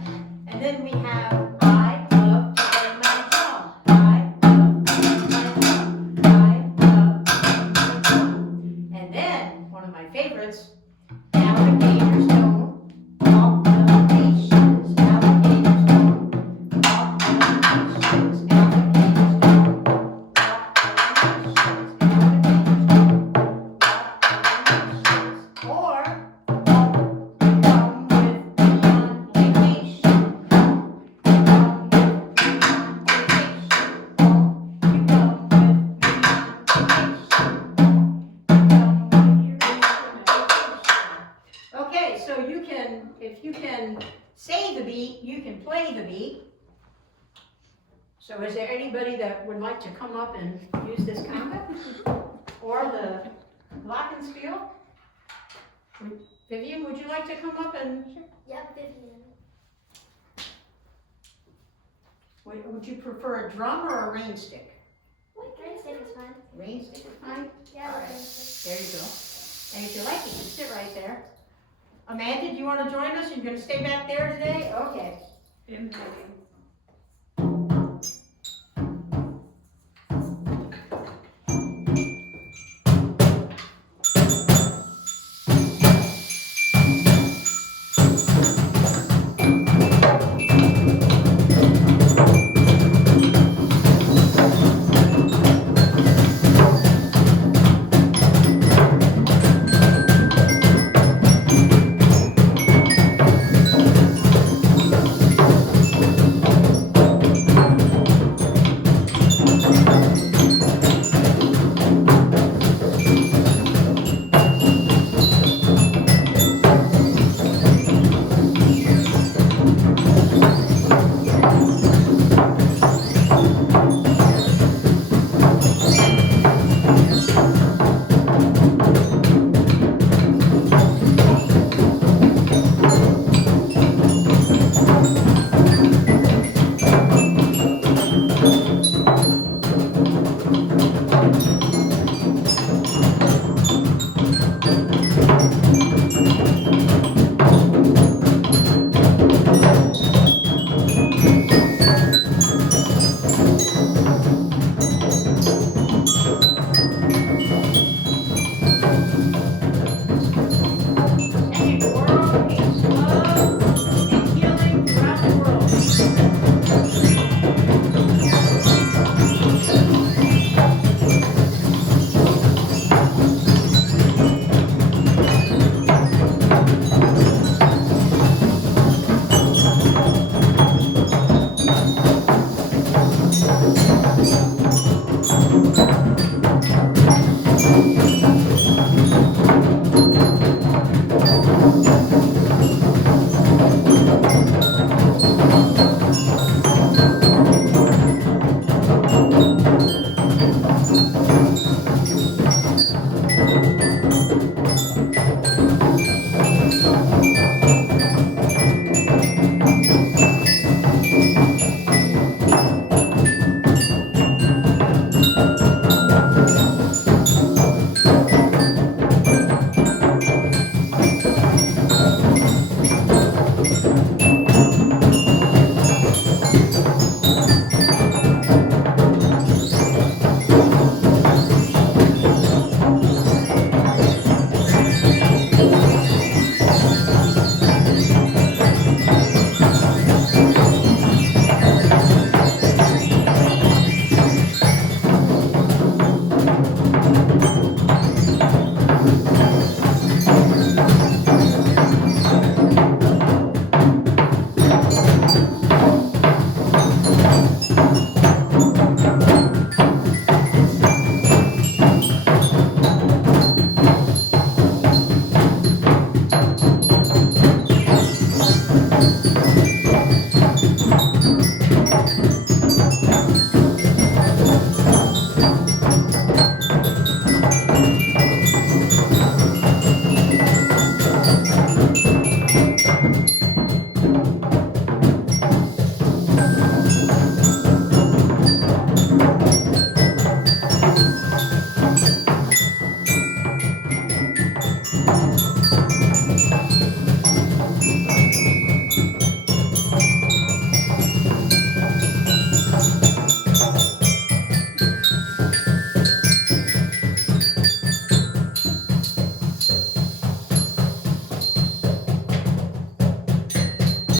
And then we have I love to play my drum, I love to play my drum, I love to play my drum. And then, one of my favorites, alligator stone, all elevations, alligator stone, all elevations, alligator stone, all elevations, alligator stone, all elevations. Or, come with me on vacation, come with me on vacation, won't you come with me on vacation? Okay, so if you can say the beat, you can play the beat. So is there anybody that would like to come up and use this conga? Or the glockenspiel? Vivian, would you like to come up and, Yep, Vivian. would you prefer a drum or a rain stick? Rain stick is fine. Rain stick is fine? Yeah, All right. rain stick. There you go. And if you like, you can sit right there. Amanda, do you want to join us? You're going to stay back there today? Okay. Inhaling.